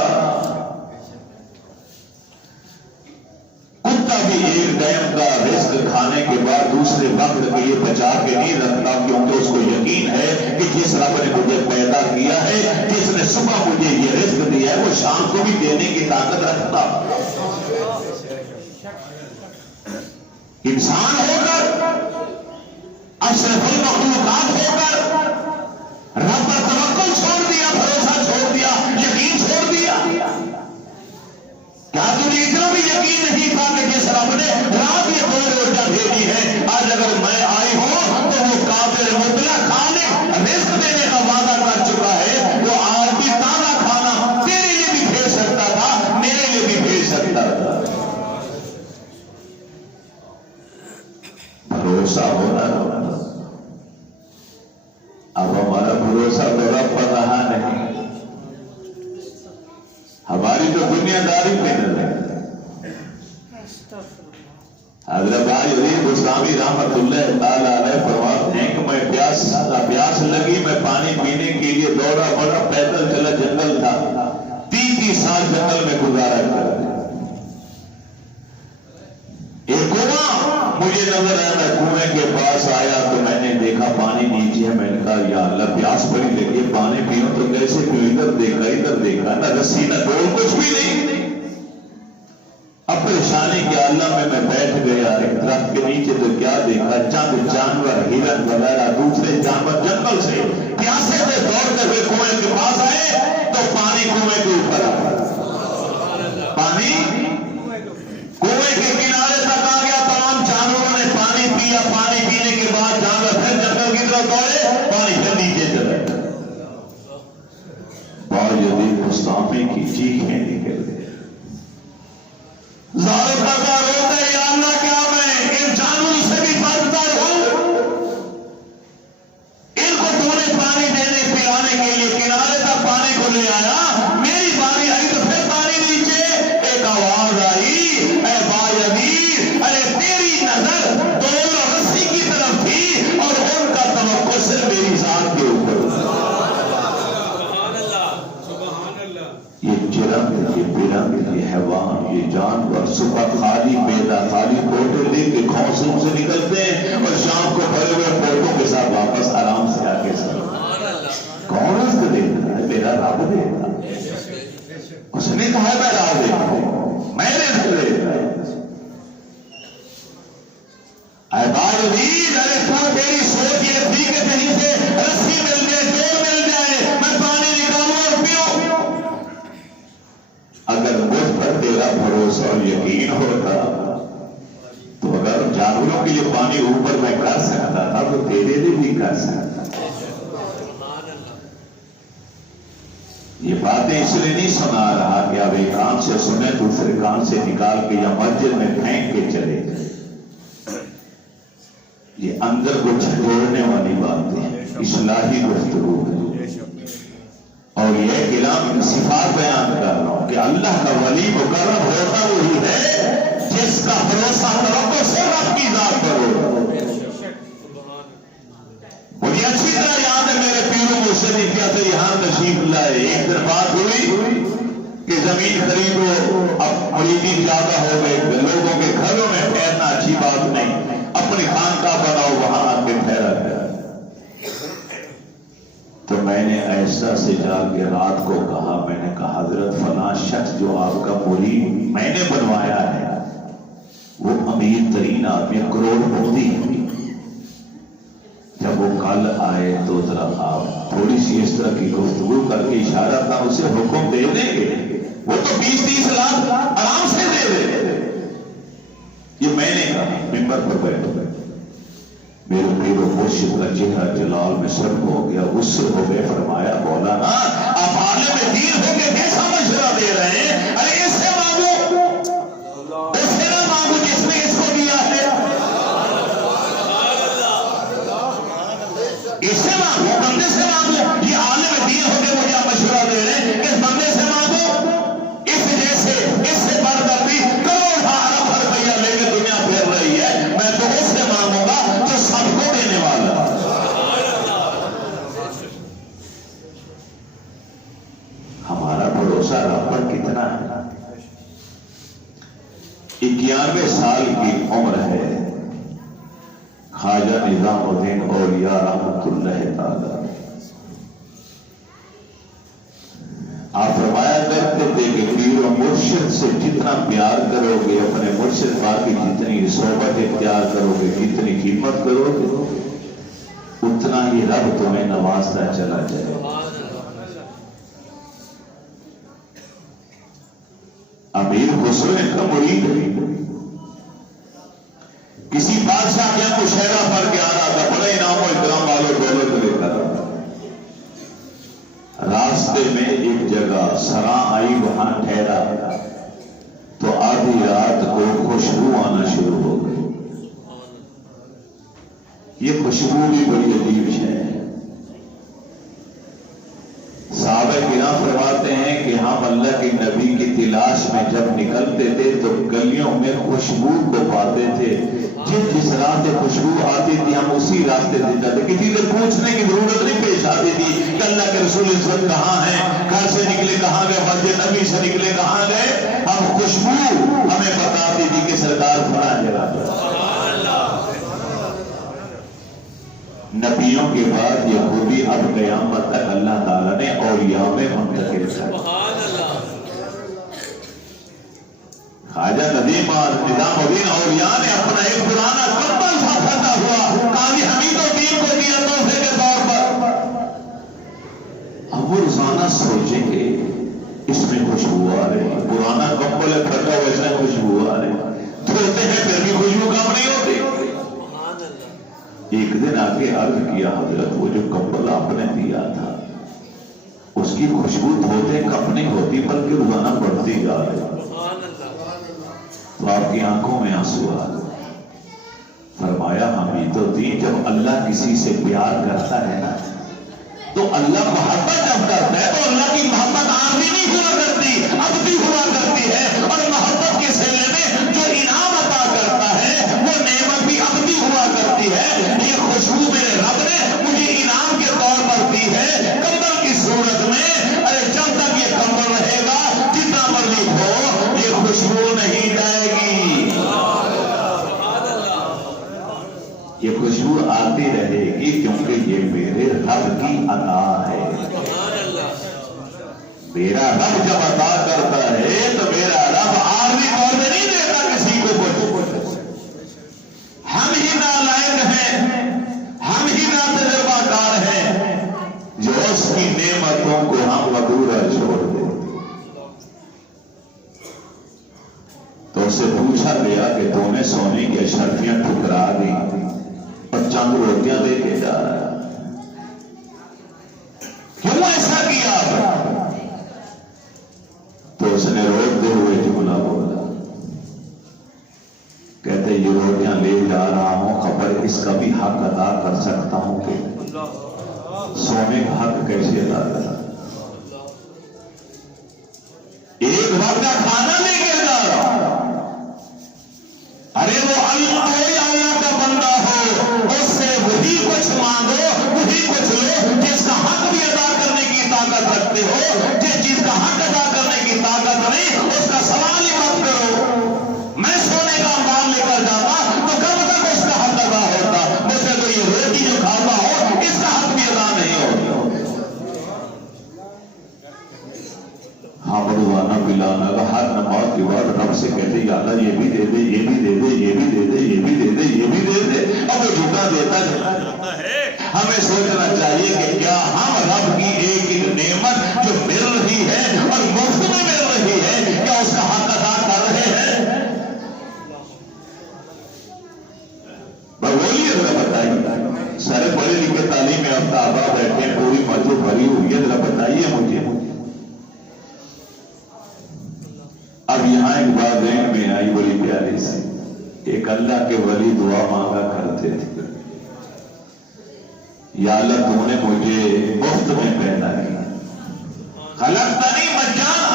کتا بھی ایک ٹائم کا رزق کھانے کے بعد دوسرے وقت کے یہ بچا کے نہیں رکھتا، کیونکہ اس کو یقین ہے کہ جس رب نے مجھے پیدا کیا ہے، جس نے صبح مجھے یہ رزق دیا ہے، وہ شام کو بھی دینے کی طاقت رکھتا۔ انسان ہو کر، اشرف المخلوقات ہو کر رب پر توکل چھوڑ دیا، بھروسہ چھوڑ دیا، یقین چھوڑ دیا۔ کیا تمہیں اتنا بھی یقین نہیں تھا کہ جس رب نے رات یہ 2 روٹیاں بھیجی ہیں، آج اگر میں آئی ہوں تو وہ قادر مطلق خالق رزق دینے کا وعدہ کر چکا ہے، وہ آج بھی تازہ کھانا تیرے لیے بھی بھیج سکتا تھا، میرے لیے بھی بھیج سکتا تھا۔ بھروسہ ہونا ہونا، اب ہمارا بھروسہ تو رب پر رہا نہیں، ہماری تو دنیا داری پہ نظر ہے۔ حضرت عزیز گوسوامی رحمت اللہ تعالی علیہ فرماتے ہیں کہ میں پیاس لگی، میں پانی پینے کے لیے دوڑا بڑا، پیدل چلا، جنگل تھا، 30 سال جنگل میں گزارا کر ایک کنواں مجھے نظر آیا، میں کنویں کے پاس آیا تو میں نے دیکھا پانی نیچے ہے، میں نے کہا یا اللہ پیاس بڑی لگی، پانی پیوں تو کیسے پیوں، ادھر دیکھا نہ رسی نہ ڈول، کچھ بھی نہیں۔ اب پریشانی کے عالم میں بیٹھ گیا ایک درخت کے نیچے، تو کیا دیکھا، چند جانور، ہرن وغیرہ دوسرے جانور جنگل سے پیاسے سے دوڑتے ہوئے کنویں کے پاس آئے تو پانی کنویں کے اوپر آیا، پانی کنویں کے کنارے تک آ گیا، تمام جانوروں نے پانی پیا، پانی پینے کے بعد جانور پھر جنگل کی طرف دوڑے، پانی پھر نیچے چلا گیا۔ باوجود گستاخی کی چیخیں نکل گئی، ظاہر کرتا روتا ہے، یا اللہ کیا میں ان جانوروں سے بھی بدتر ہوں؟ ان کو تو نے پانی دینے پلانے کے لیے کنارے تک پانی کو لے آیا، میری باری آئی تو پھر پانی نیچے۔ ایک آواز آئی، اے باعزیر، ارے تیری نظر ڈول اور رسی کی طرف تھی اور ان کا توقع صرف میری ذات کے اوپر۔ یہ جرم، یہ برم، یہ حیوان، یہ جانور صبح خالی پیدا خالی پوٹے لے کے کھوسوں سے نکلتے ہیں اور شام کو بھرے ہوئے پوٹوں کے ساتھ واپس آرام سے آ کے ساتھ۔ کون رزق دیتا ہے؟ میرا رب دیتا ہے۔ اس نے کہا میں رب دیتا ہوں، میں رزق دیتا ہوں۔ اے باعزیر، ارے تیری سوچ یہ تھی کہ کہیں سے رسی مل جائے، ڈول مل جائے، میں پانی نکالوں اور پیوں۔ اگر مجھ پر تیرا بھروسہ اور یقین ہوتا تو اگر جانوروں کے لیے پانی اوپر میں کر سکتا تھا تو تیرے لیے بھی کر سکتا تھا۔ یہ باتیں اس لیے نہیں سنا رہا کہ اب ایک کان سے سنے دوسرے کان سے نکال کے یا مسجد میں پھینک کے چلے جائے، یہ اندر کو چھوڑنے والی باتیں ہیں، اصلاحی گفتگو ہے۔ اور یہ کلام صفات بیان کر رہا ہوں کہ اللہ کا ولی مقرب ہوتا وہی ہے جس کا بھروسہ توقع سے رب کی ذات پر ہوگا۔ مجھے اچھی طرح یاد ہے میرے پیروں مرشد کیا سے یہاں تشریف لائے، ایک دن بات ہوئی کہ زمین خریدو، اب مریدین زیادہ ہو گئے، لوگوں کے گھروں میں ٹھہرنا اچھی بات نہیں، اپنی خانقاہ بناؤ، وہاں آ کے ٹھہرا گیا۔ تو میں نے ایسا سے جا کے رات کو کہا، میں نے کہا حضرت فلاں شخص جو آپ کا مرید میں نے بنوایا ہے وہ امیر ترین آدمی، کروڑ پتی، جب وہ کل آئے تو ذرا آپ تھوڑی سی اس طرح کی گفتگو کر کے اشارہ تھا اسے حکم دے دیں گے، وہ تو 20-30 لاکھ آرام سے دے دے۔ یہ میں نے کہا، ممبر پر بیٹھ میرے پیرو مرشد کا چہرہ جلال میں سرخ ہو گیا، اس سے ہو گئے. فرمایا مولانا آپ عالم دین ہو کے کیسا مشورہ دے رہے ہیں؟ ارے اس سے مانگو، اس سے نہ مانگو جس نے اس کو دیا ہے. اس سے مانگو، بندے سے مانگو. یہ عالم دین ہو کے مجھے آپ مشورہ دے رہے ہیں کہ بندے سے مانگو. اس جیسے اس سے بڑھ کر بھی کروڑ ارب روپیہ لے کے دنیا پھیر رہی ہے. میں تو اس سے مانگوں گا جو سب کو دینے والا. ہمارا بھروسہ رب پر کتنا ہے؟ 91 سال کی عمر ہے خواجہ نظام الدین اولیاء رحمت اللہ تعالی. آپ فرمایا کرتے تھے کہ پیر و مرشد سے جتنا پیار کرو گے، اپنے مرشد پاک کی جتنی صحبت اختیار کرو گے، جتنی خدمت کرو گے، اتنا ہی رب تمہیں نوازتا چلا جائے. امیر خسرو کا مرید کسی بادشاہ کے یہاں مشاہدہ پڑھ کے آ رہا تھا، بڑے انعام و اکرام والوں دولت لے کر. راستے میں ایک جگہ سراں آئی، وہاں ٹھہرا تو آدھی رات کو خوشبو آنا شروع ہو گئی. یہ خوشبو بھی بڑی عجیب ہے. صحابہ کرام فرماتے ہیں کہ ہم اللہ کے نبی کی تلاش میں جب نکلتے تھے تو گلیوں میں خوشبو کو پاتے تھے. جس راستے خوشبو آتی تھی ہم اسی راستے سے جاتے. کسی سے پوچھنے کی ضرورت نہیں پیش آتی تھی کہ اللہ کے رسول اس وقت کہاں ہیں، گھر سے نکلے کہاں گئے، مسجد نبی سے نکلے کہاں گئے. ہم خوشبو ہمیں بتاتی تھی کہ سرکار فلاں جگہ پر. نبیوں کے بعد یہ خوبی اب قیامت تک اللہ تعالیٰ نے اولیاء میں منتقل کر. خواجہ نظام الدین اولیاء نے اپنا ایک پرانا کمبل تھا پھٹا ہوا قاضی حمید الدین کو دیا تحفے کے طور پر. اب وہ روزانہ سوچیں کہ اس میں خوشبو آ رہی ہے، پرانا کمبل ہے پھٹا ہوا، اس میں خوشبو آ رہی ہے. دھوتے ہیں پھر بھی خوشبو کم نہیں ہوتی. ایک دن آ کے عرض کیا حضرت وہ جو کمبل آپ نے دیا تھا اس کی خوشبو دھوتے کم نہیں ہوتی بلکہ روزانہ بڑھتی جا رہی. تو آپ کی آنکھوں میں آنسو آ گئے. فرمایا حمید الدین جب اللہ کسی سے پیار کرتا ہے نا تو اللہ محبت جب کرتا ہے تو اللہ کی محبت عارضی نہیں ہوا کرتی، ابدی ہوا کرتی ہے. اور محبت کے سلے میں جو انعام عطا کرتا ہے وہ نعمت بھی ابدی ہوا کرتی ہے. یہ خوشبو میرے رب نے مجھے انعام کے طور پر دی ہے کمبل کی صورت میں. ارے جب تک یہ کمبل رہے گا جتنا مرضی ہو یہ خوشبو نہیں جائے گی. یہ خوشبو آتی رہے گی کیونکہ یہ میرے رب کی عطا ہے. میرا رب جب عطا کرتا ہے تو میرا رب عارضی طور پہ نہیں دیتا کسی کو کچھ. ہم ہی نالائق ہیں، ہم ہی ناتجربہ کار ہیں جو اس کی نعمتوں کو ہم ادھورا چھوڑ دیتے. تو اس سے پوچھا گیا کہ تو نے سونے کی اشرفیاں ٹھکرا دی اور چند روٹیاں لے کے جا رہا ہے، کیوں ایسا کیا؟ تو اس نے روتے ہوئے جملہ بولا، کہتے یہ روٹیاں لے جا رہا ہوں خبر اس کا بھی حق ادا کر سکتا ہوں کہ سونے کا حق کیسے ادا کرا. ایک وقت کا کھانا لے کے جا رہا. ارے وہ اللہ کا بندہ ہو اس سے وہی کچھ مانگو، وہی کچھ لو جس کا حق بھی ادا کرنے کی طاقت رکھتے ہو. جس چیز کا حق ادا کرنے کی طاقت نہیں اس کا سوال ہی مت کرو. میں سونے کا مال لے کر جاتا تو کب تک اس کا حق ادا ہوتا؟ مجھ سے تو یہ روٹی جو کھاتا ہو اس کا حق بھی ادا نہیں ہوتا. ہاں روزانہ پلانا کا ہر نماز کے بعد رب سے کہتے یا اللہ یہ بھی دے دے، یہ بھی دے دے، یہ بھی دے دے، یہ بھی دے دے، یہ بھی دے دے. اب وہ جھوٹا دیتا جاتا ہے. ہمیں سوچنا چاہیے کہ کیا ہم رب کی ایک ایک نعمت جو مل رہی ہے اور مفت میں مل رہی ہے کیا اس کا حق ادا کر رہے ہیں؟ بولیے ذرا بتائیے. سر اب یہاں ایک بات میں آئی بڑی پیاری سی. ایک اللہ کے ولی دعا مانگا کرتے تھے, یا اللہ تو نے مجھے مفت میں پیدا کیا, خلقتنی مجانا,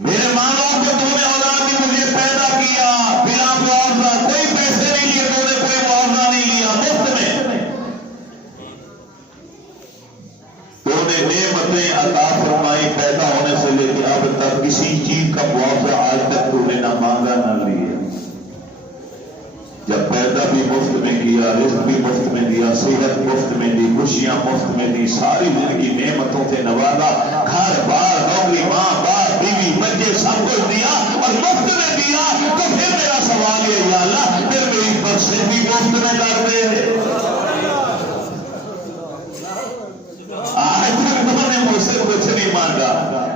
میرے ماں باپ کو تو نے اولاد کی مجھے پیدا کیا بلا معاوضہ, کوئی پیسے نہیں لیے تو نے, کوئی معاوضہ نہیں لیا, مفت میں تو نے نعمتیں عطا فرمائی پیدا ہونے سے لے کے اب تک. کسی چیز کا معاوضہ آج تک تو نے نہ مانگا نہ لیا. جب پیدا بھی مفت میں کیا, رزق بھی مفت میں دیا, صحت مفت میں دی, خوشیاں مفت میں دی, ساری زندگی نعمتوں سے نوازا, گھر بار نوکری, ماں باپ بیوی بچے سب کچھ دیا اور مفت میں دیا. تو پھر میرا سوال یہ, یا اللہ پھر میری بخشش بھی مفت میں کر دے. آج تک تو نے مجھ سے کچھ نہیں مانگا,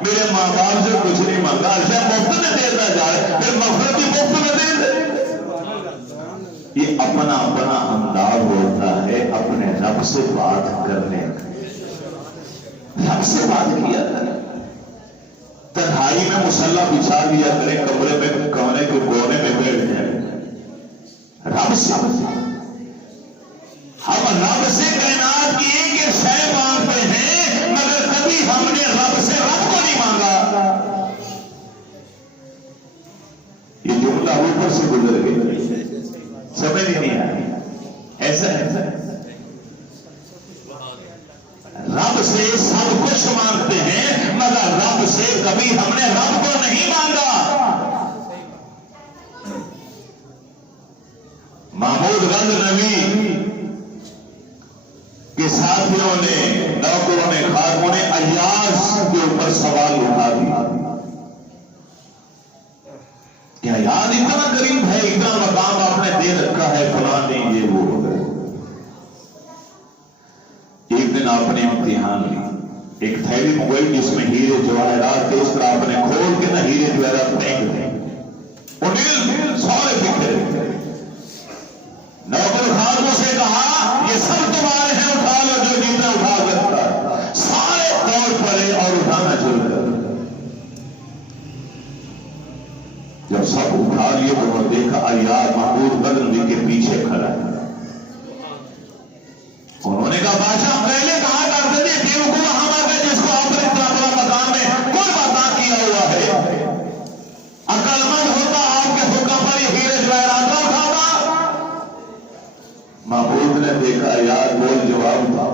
میرے ماں باپ سے کچھ نہیں مانگا, اچھا مفت میں دیتا جائے, پھر مغفرت بھی مفت میں دے دے. یہ اپنا اپنا انداز ہوتا ہے اپنے رب سے بات کرنے کا. رب سے بات کیا کریں, تنہائی میں مصلی بچھا دیا کریں, کمرے میں کمرے کے کونے میں بیٹھ جائیں. رب سے ہم رب سے کائنات کی ایک ایک شے مانگتے ہیں, مگر کبھی ہم نے رب سے رب کو نہیں مانگا. یہ جملہ اوپر سے گزر گئی, سمجھ نہیں آئی. ایسا ہے رب سے سب کچھ مانگتے ہیں, مگر رب سے کبھی ہم نے رب کو نہیں مانگا. محمود غزنوی کے ساتھیوں نے, نوکروں نے, خادموں نے ایاز کے اوپر سوال اٹھا دیا کہ ایاز اتنا قریب ہے, اتنا مقام آپ نے دے رکھا ہے, فلاں نہیں یہ وہ. ایک دن آپ نے امتحان لی, ایک تھیلی منگوائی جس میں ہیرے جواہرات تھے, اس طرح آپ نے کھول کے نہ ہیرے جواہرات پھینک دیں, انہیں سارے بکھرے. نوکر خادموں سے کہا یہ سب تمہارے ہیں, اٹھا لو جو جتنا اٹھا سکتا ہے. سارے دوڑ پڑے اور اٹھانا شروع کر. جب سب اٹھا لیے تو وہ دیکھا ایاز محمود غزنوی کے پیچھے کھڑا ہے. انہوں نے کہا بادشاہ پہلے کہا کرتے تھے بیوقوف ہم آ گئے جس کو آپ نے اتنا بڑا مقام میں کوئی بات کیا ہوا ہے, عقل مند ہوتا آپ کے حکم پر یہ ہیرے جواہرات نہ اٹھاتا. محمود نے دیکھا ایاز بول جواب تھا,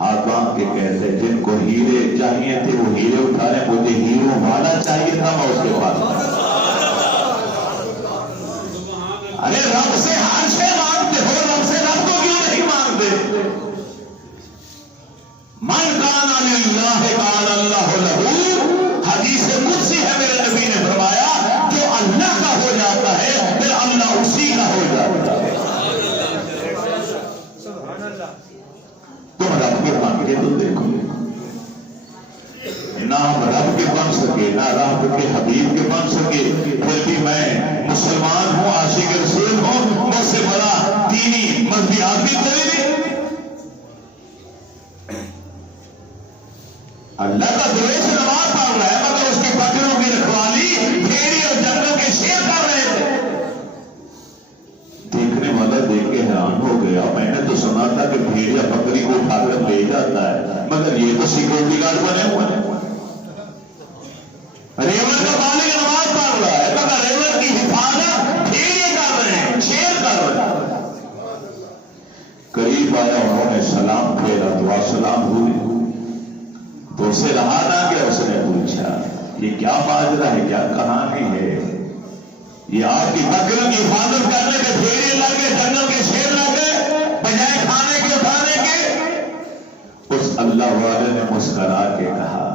ہاتھ باندھ کے کہتے جن کو ہیرے چاہیے تھے وہ ہیرے اٹھا لیں, مجھے ہیروں والا چاہیے تھا, میں اس کے پاس. ارے رب سے ہر شے مانگتے ہو, رب سے رب کو کیوں نہیں مانگتے؟ من کان للہ کان اللہ لہو, حدیث قدسی ہے, میرے نبی نے فرمایا جو اللہ کا ہو جاتا ہے پھر اللہ اسی کا ہو جاتا ہے. تم رب کے بن کے تو دیکھو, نہ ہم رب کے بن سکے نہ رب کے حبیب کے بن سکے, پھر بھی میں مسلمان ہوں, عاشق رسول ہوں, مجھ سے بڑا دینی مذہبی آدمی کوئی نہیں. اللہ کا درویش نماز پڑھ رہا ہے, مگر اس کی بکروں کی رکھوالی بھیڑی اور جنگل کے شیر کر رہے تھے. دیکھنے والا دیکھ کے حیران ہو گیا, میں نے تو سنا تھا کہ بھیڑیا بکری کو اٹھا کر لے جاتا ہے, مگر یہ تو سیکورٹی گارڈ بنے ہوئے ہیں. ریور کا مالک نماز پڑھ رہا ہے, مگر ریور کی حفاظت بھیڑیے کر رہے ہیں, شیر کر رہے ہیں. قریب آیا, انہوں نے سلام پھیرا, دعا سلام ہوئی تو اسے رہا نہ گیا. اس نے پوچھا یہ کیا ماجرا ہے, کیا کہانی ہے؟ یہ آپ کی بکریوں کی حفاظت کرنے کے بھیڑیے لگے, جنگل کے شیر لگے, بجائے کھانے کے اٹھانے کے. اس اللہ والے نے مسکرا کے کہا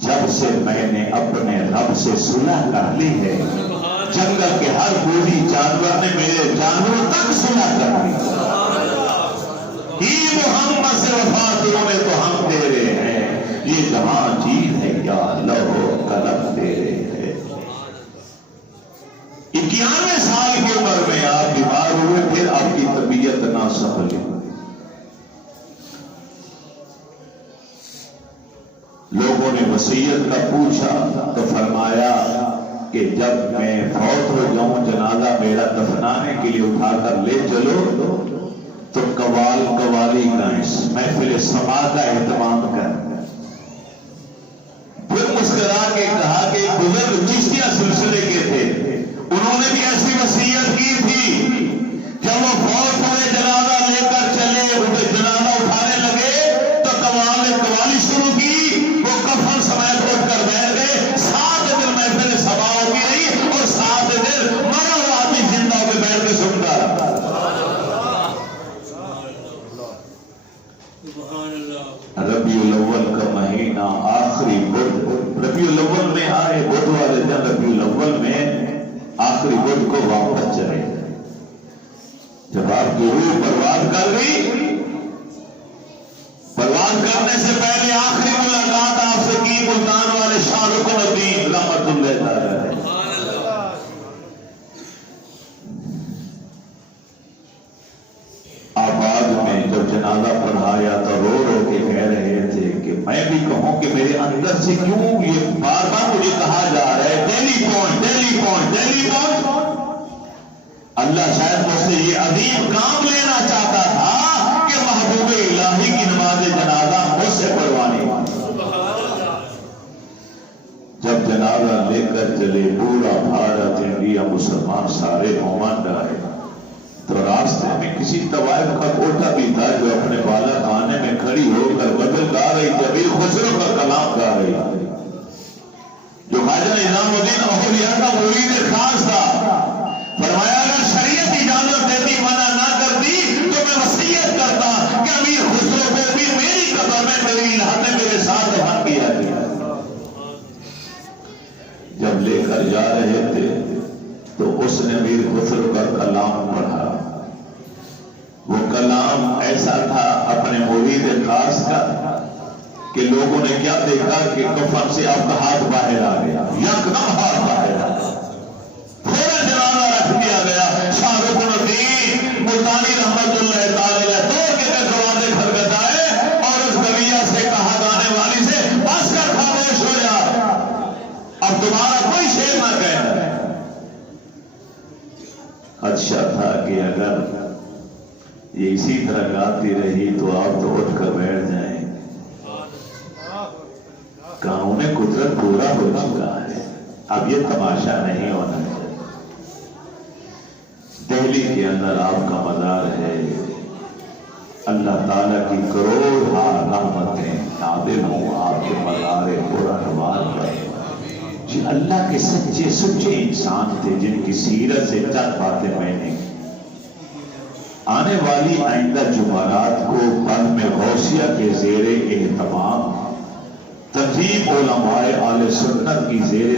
جب سے میں نے اپنے رب سے صلح کر لی ہے, جنگل کے ہر بوڑھی جانور نے میرے جانوروں تک صلح کر لی. ہی محمد سے وفا تمہیں تو ہم دے رہے ہیں, یہ جہاں چیز ہے کیا لوہ قلم دے رہے ہیں. 91 سال کی عمر میں آپ بیمار ہوئے, پھر آپ کی طبیعت نہ سنبھلی. وصیت کا پوچھا تو فرمایا کہ جب میں فوت ہو جاؤں جنازہ میرا دفنانے کے لیے اٹھا کر لے چلو تو قوالی کا محفل سما کا اہتمام کر. پھر مسکرا کے کہا کہ بزرگ چشتیہ سلسلے کے تھے، انہوں نے بھی ایسی وصیت کی تھی. جب وہ فوت ہوئے جنازہ لے کر چلے، جنازہ اٹھانے لگے تو قوالی شروع کی. وہ کفن سمیت اٹھ کر بیٹھ گئے. 7 دن محفل سما ہوتی رہی اور 7 دن مرا ہوا آدمی زندہ ہو کے بیٹھ کے سنتا رہا. ربیع الاول کا مہینہ آخری بدھ، ربیع الاول میں آئے بدھ والے دن ربیع الاول میں آخری بدھ کو واپس چلے. جب آپ کی روح پرواز کر گئی، پرواز کرنے سے پہلے آخری ملاقات آپ سے کی ملتان والے شاہ رکن الدین رحمت اللہ تعالی. آباد میں جب جنازہ پڑھایا تو رو رو کے کہہ رہے تھے کہ میں بھی کہوں کہ میرے اندر سے کیوں یہ بار بار مجھے کہا جا رہا ہے daily point daily point daily point. اللہ شاید مجھ سے یہ عظیم کام لینا چاہتا تھا کہ محبوب الہی کی نماز جنازہ مجھ سے پڑھوانی. جب جنازہ لے کر چلے پورا بھارت انڈیا مسلمان سارے مومن آئے تو راستے میں کسی طوائف کا کوٹا بھی تھا جو اپنے بالا خانے میں کھڑی ہو کر غزل گا رہی تھی، امیر خسرو کا کلام گا رہی تھی، جو خواجہ نظام الدین اولیاء کا مرید خاص تھا. فرمایا اگر شریعت اجازت دیتی منع نہ کرتی تو میں وصیت کرتا کہ امیر خسرو کو بھی میری قبر میں میری الہات میرے ساتھ دفن کیا گیا. جب لے کر جا رہے تھے تو اس نے امیر خسرو کا کلام پڑھا. وہ کلام ایسا تھا اپنے مرید خاص کا کہ لوگوں نے کیا دیکھا کہ کفن سے آپ کا ہاتھ باہر آ گیا، یکدم ہاتھ باہر آ گیا. تھوڑا جنازہ رکھ دیا گیا. شاہ رکن الدین ملتانی رحمت اللہ تعالی توڑ کے دروازے کھٹکھٹائے اور اس گویا سے کہا گانے والی سے بس کر خاموش ہو جا، اب تمہارا کوئی شعر نہ کہنا. خدشہ تھا کہ اگر یہ اسی طرح گاتی رہی تو آپ تو اٹھ کر بیٹھ جائیں. قانون قدرت پورا ہو چکا ہے، اب یہ تماشا نہیں ہونا چاہیے. دہلی کے اندر آپ کا مزار ہے. اللہ تعالیٰ کی کروڑ رحمتیں نازل ہوں آپ کے مزار پرانوار پر. اللہ کے سچے سچے انسان تھے جن کی سیرت سے چند باتیں میں نے آنے والی آئندہ جمعرات کو بند میں غوثیہ کے زیر اہتمام تنظیم علماء اہل سنت کی زیر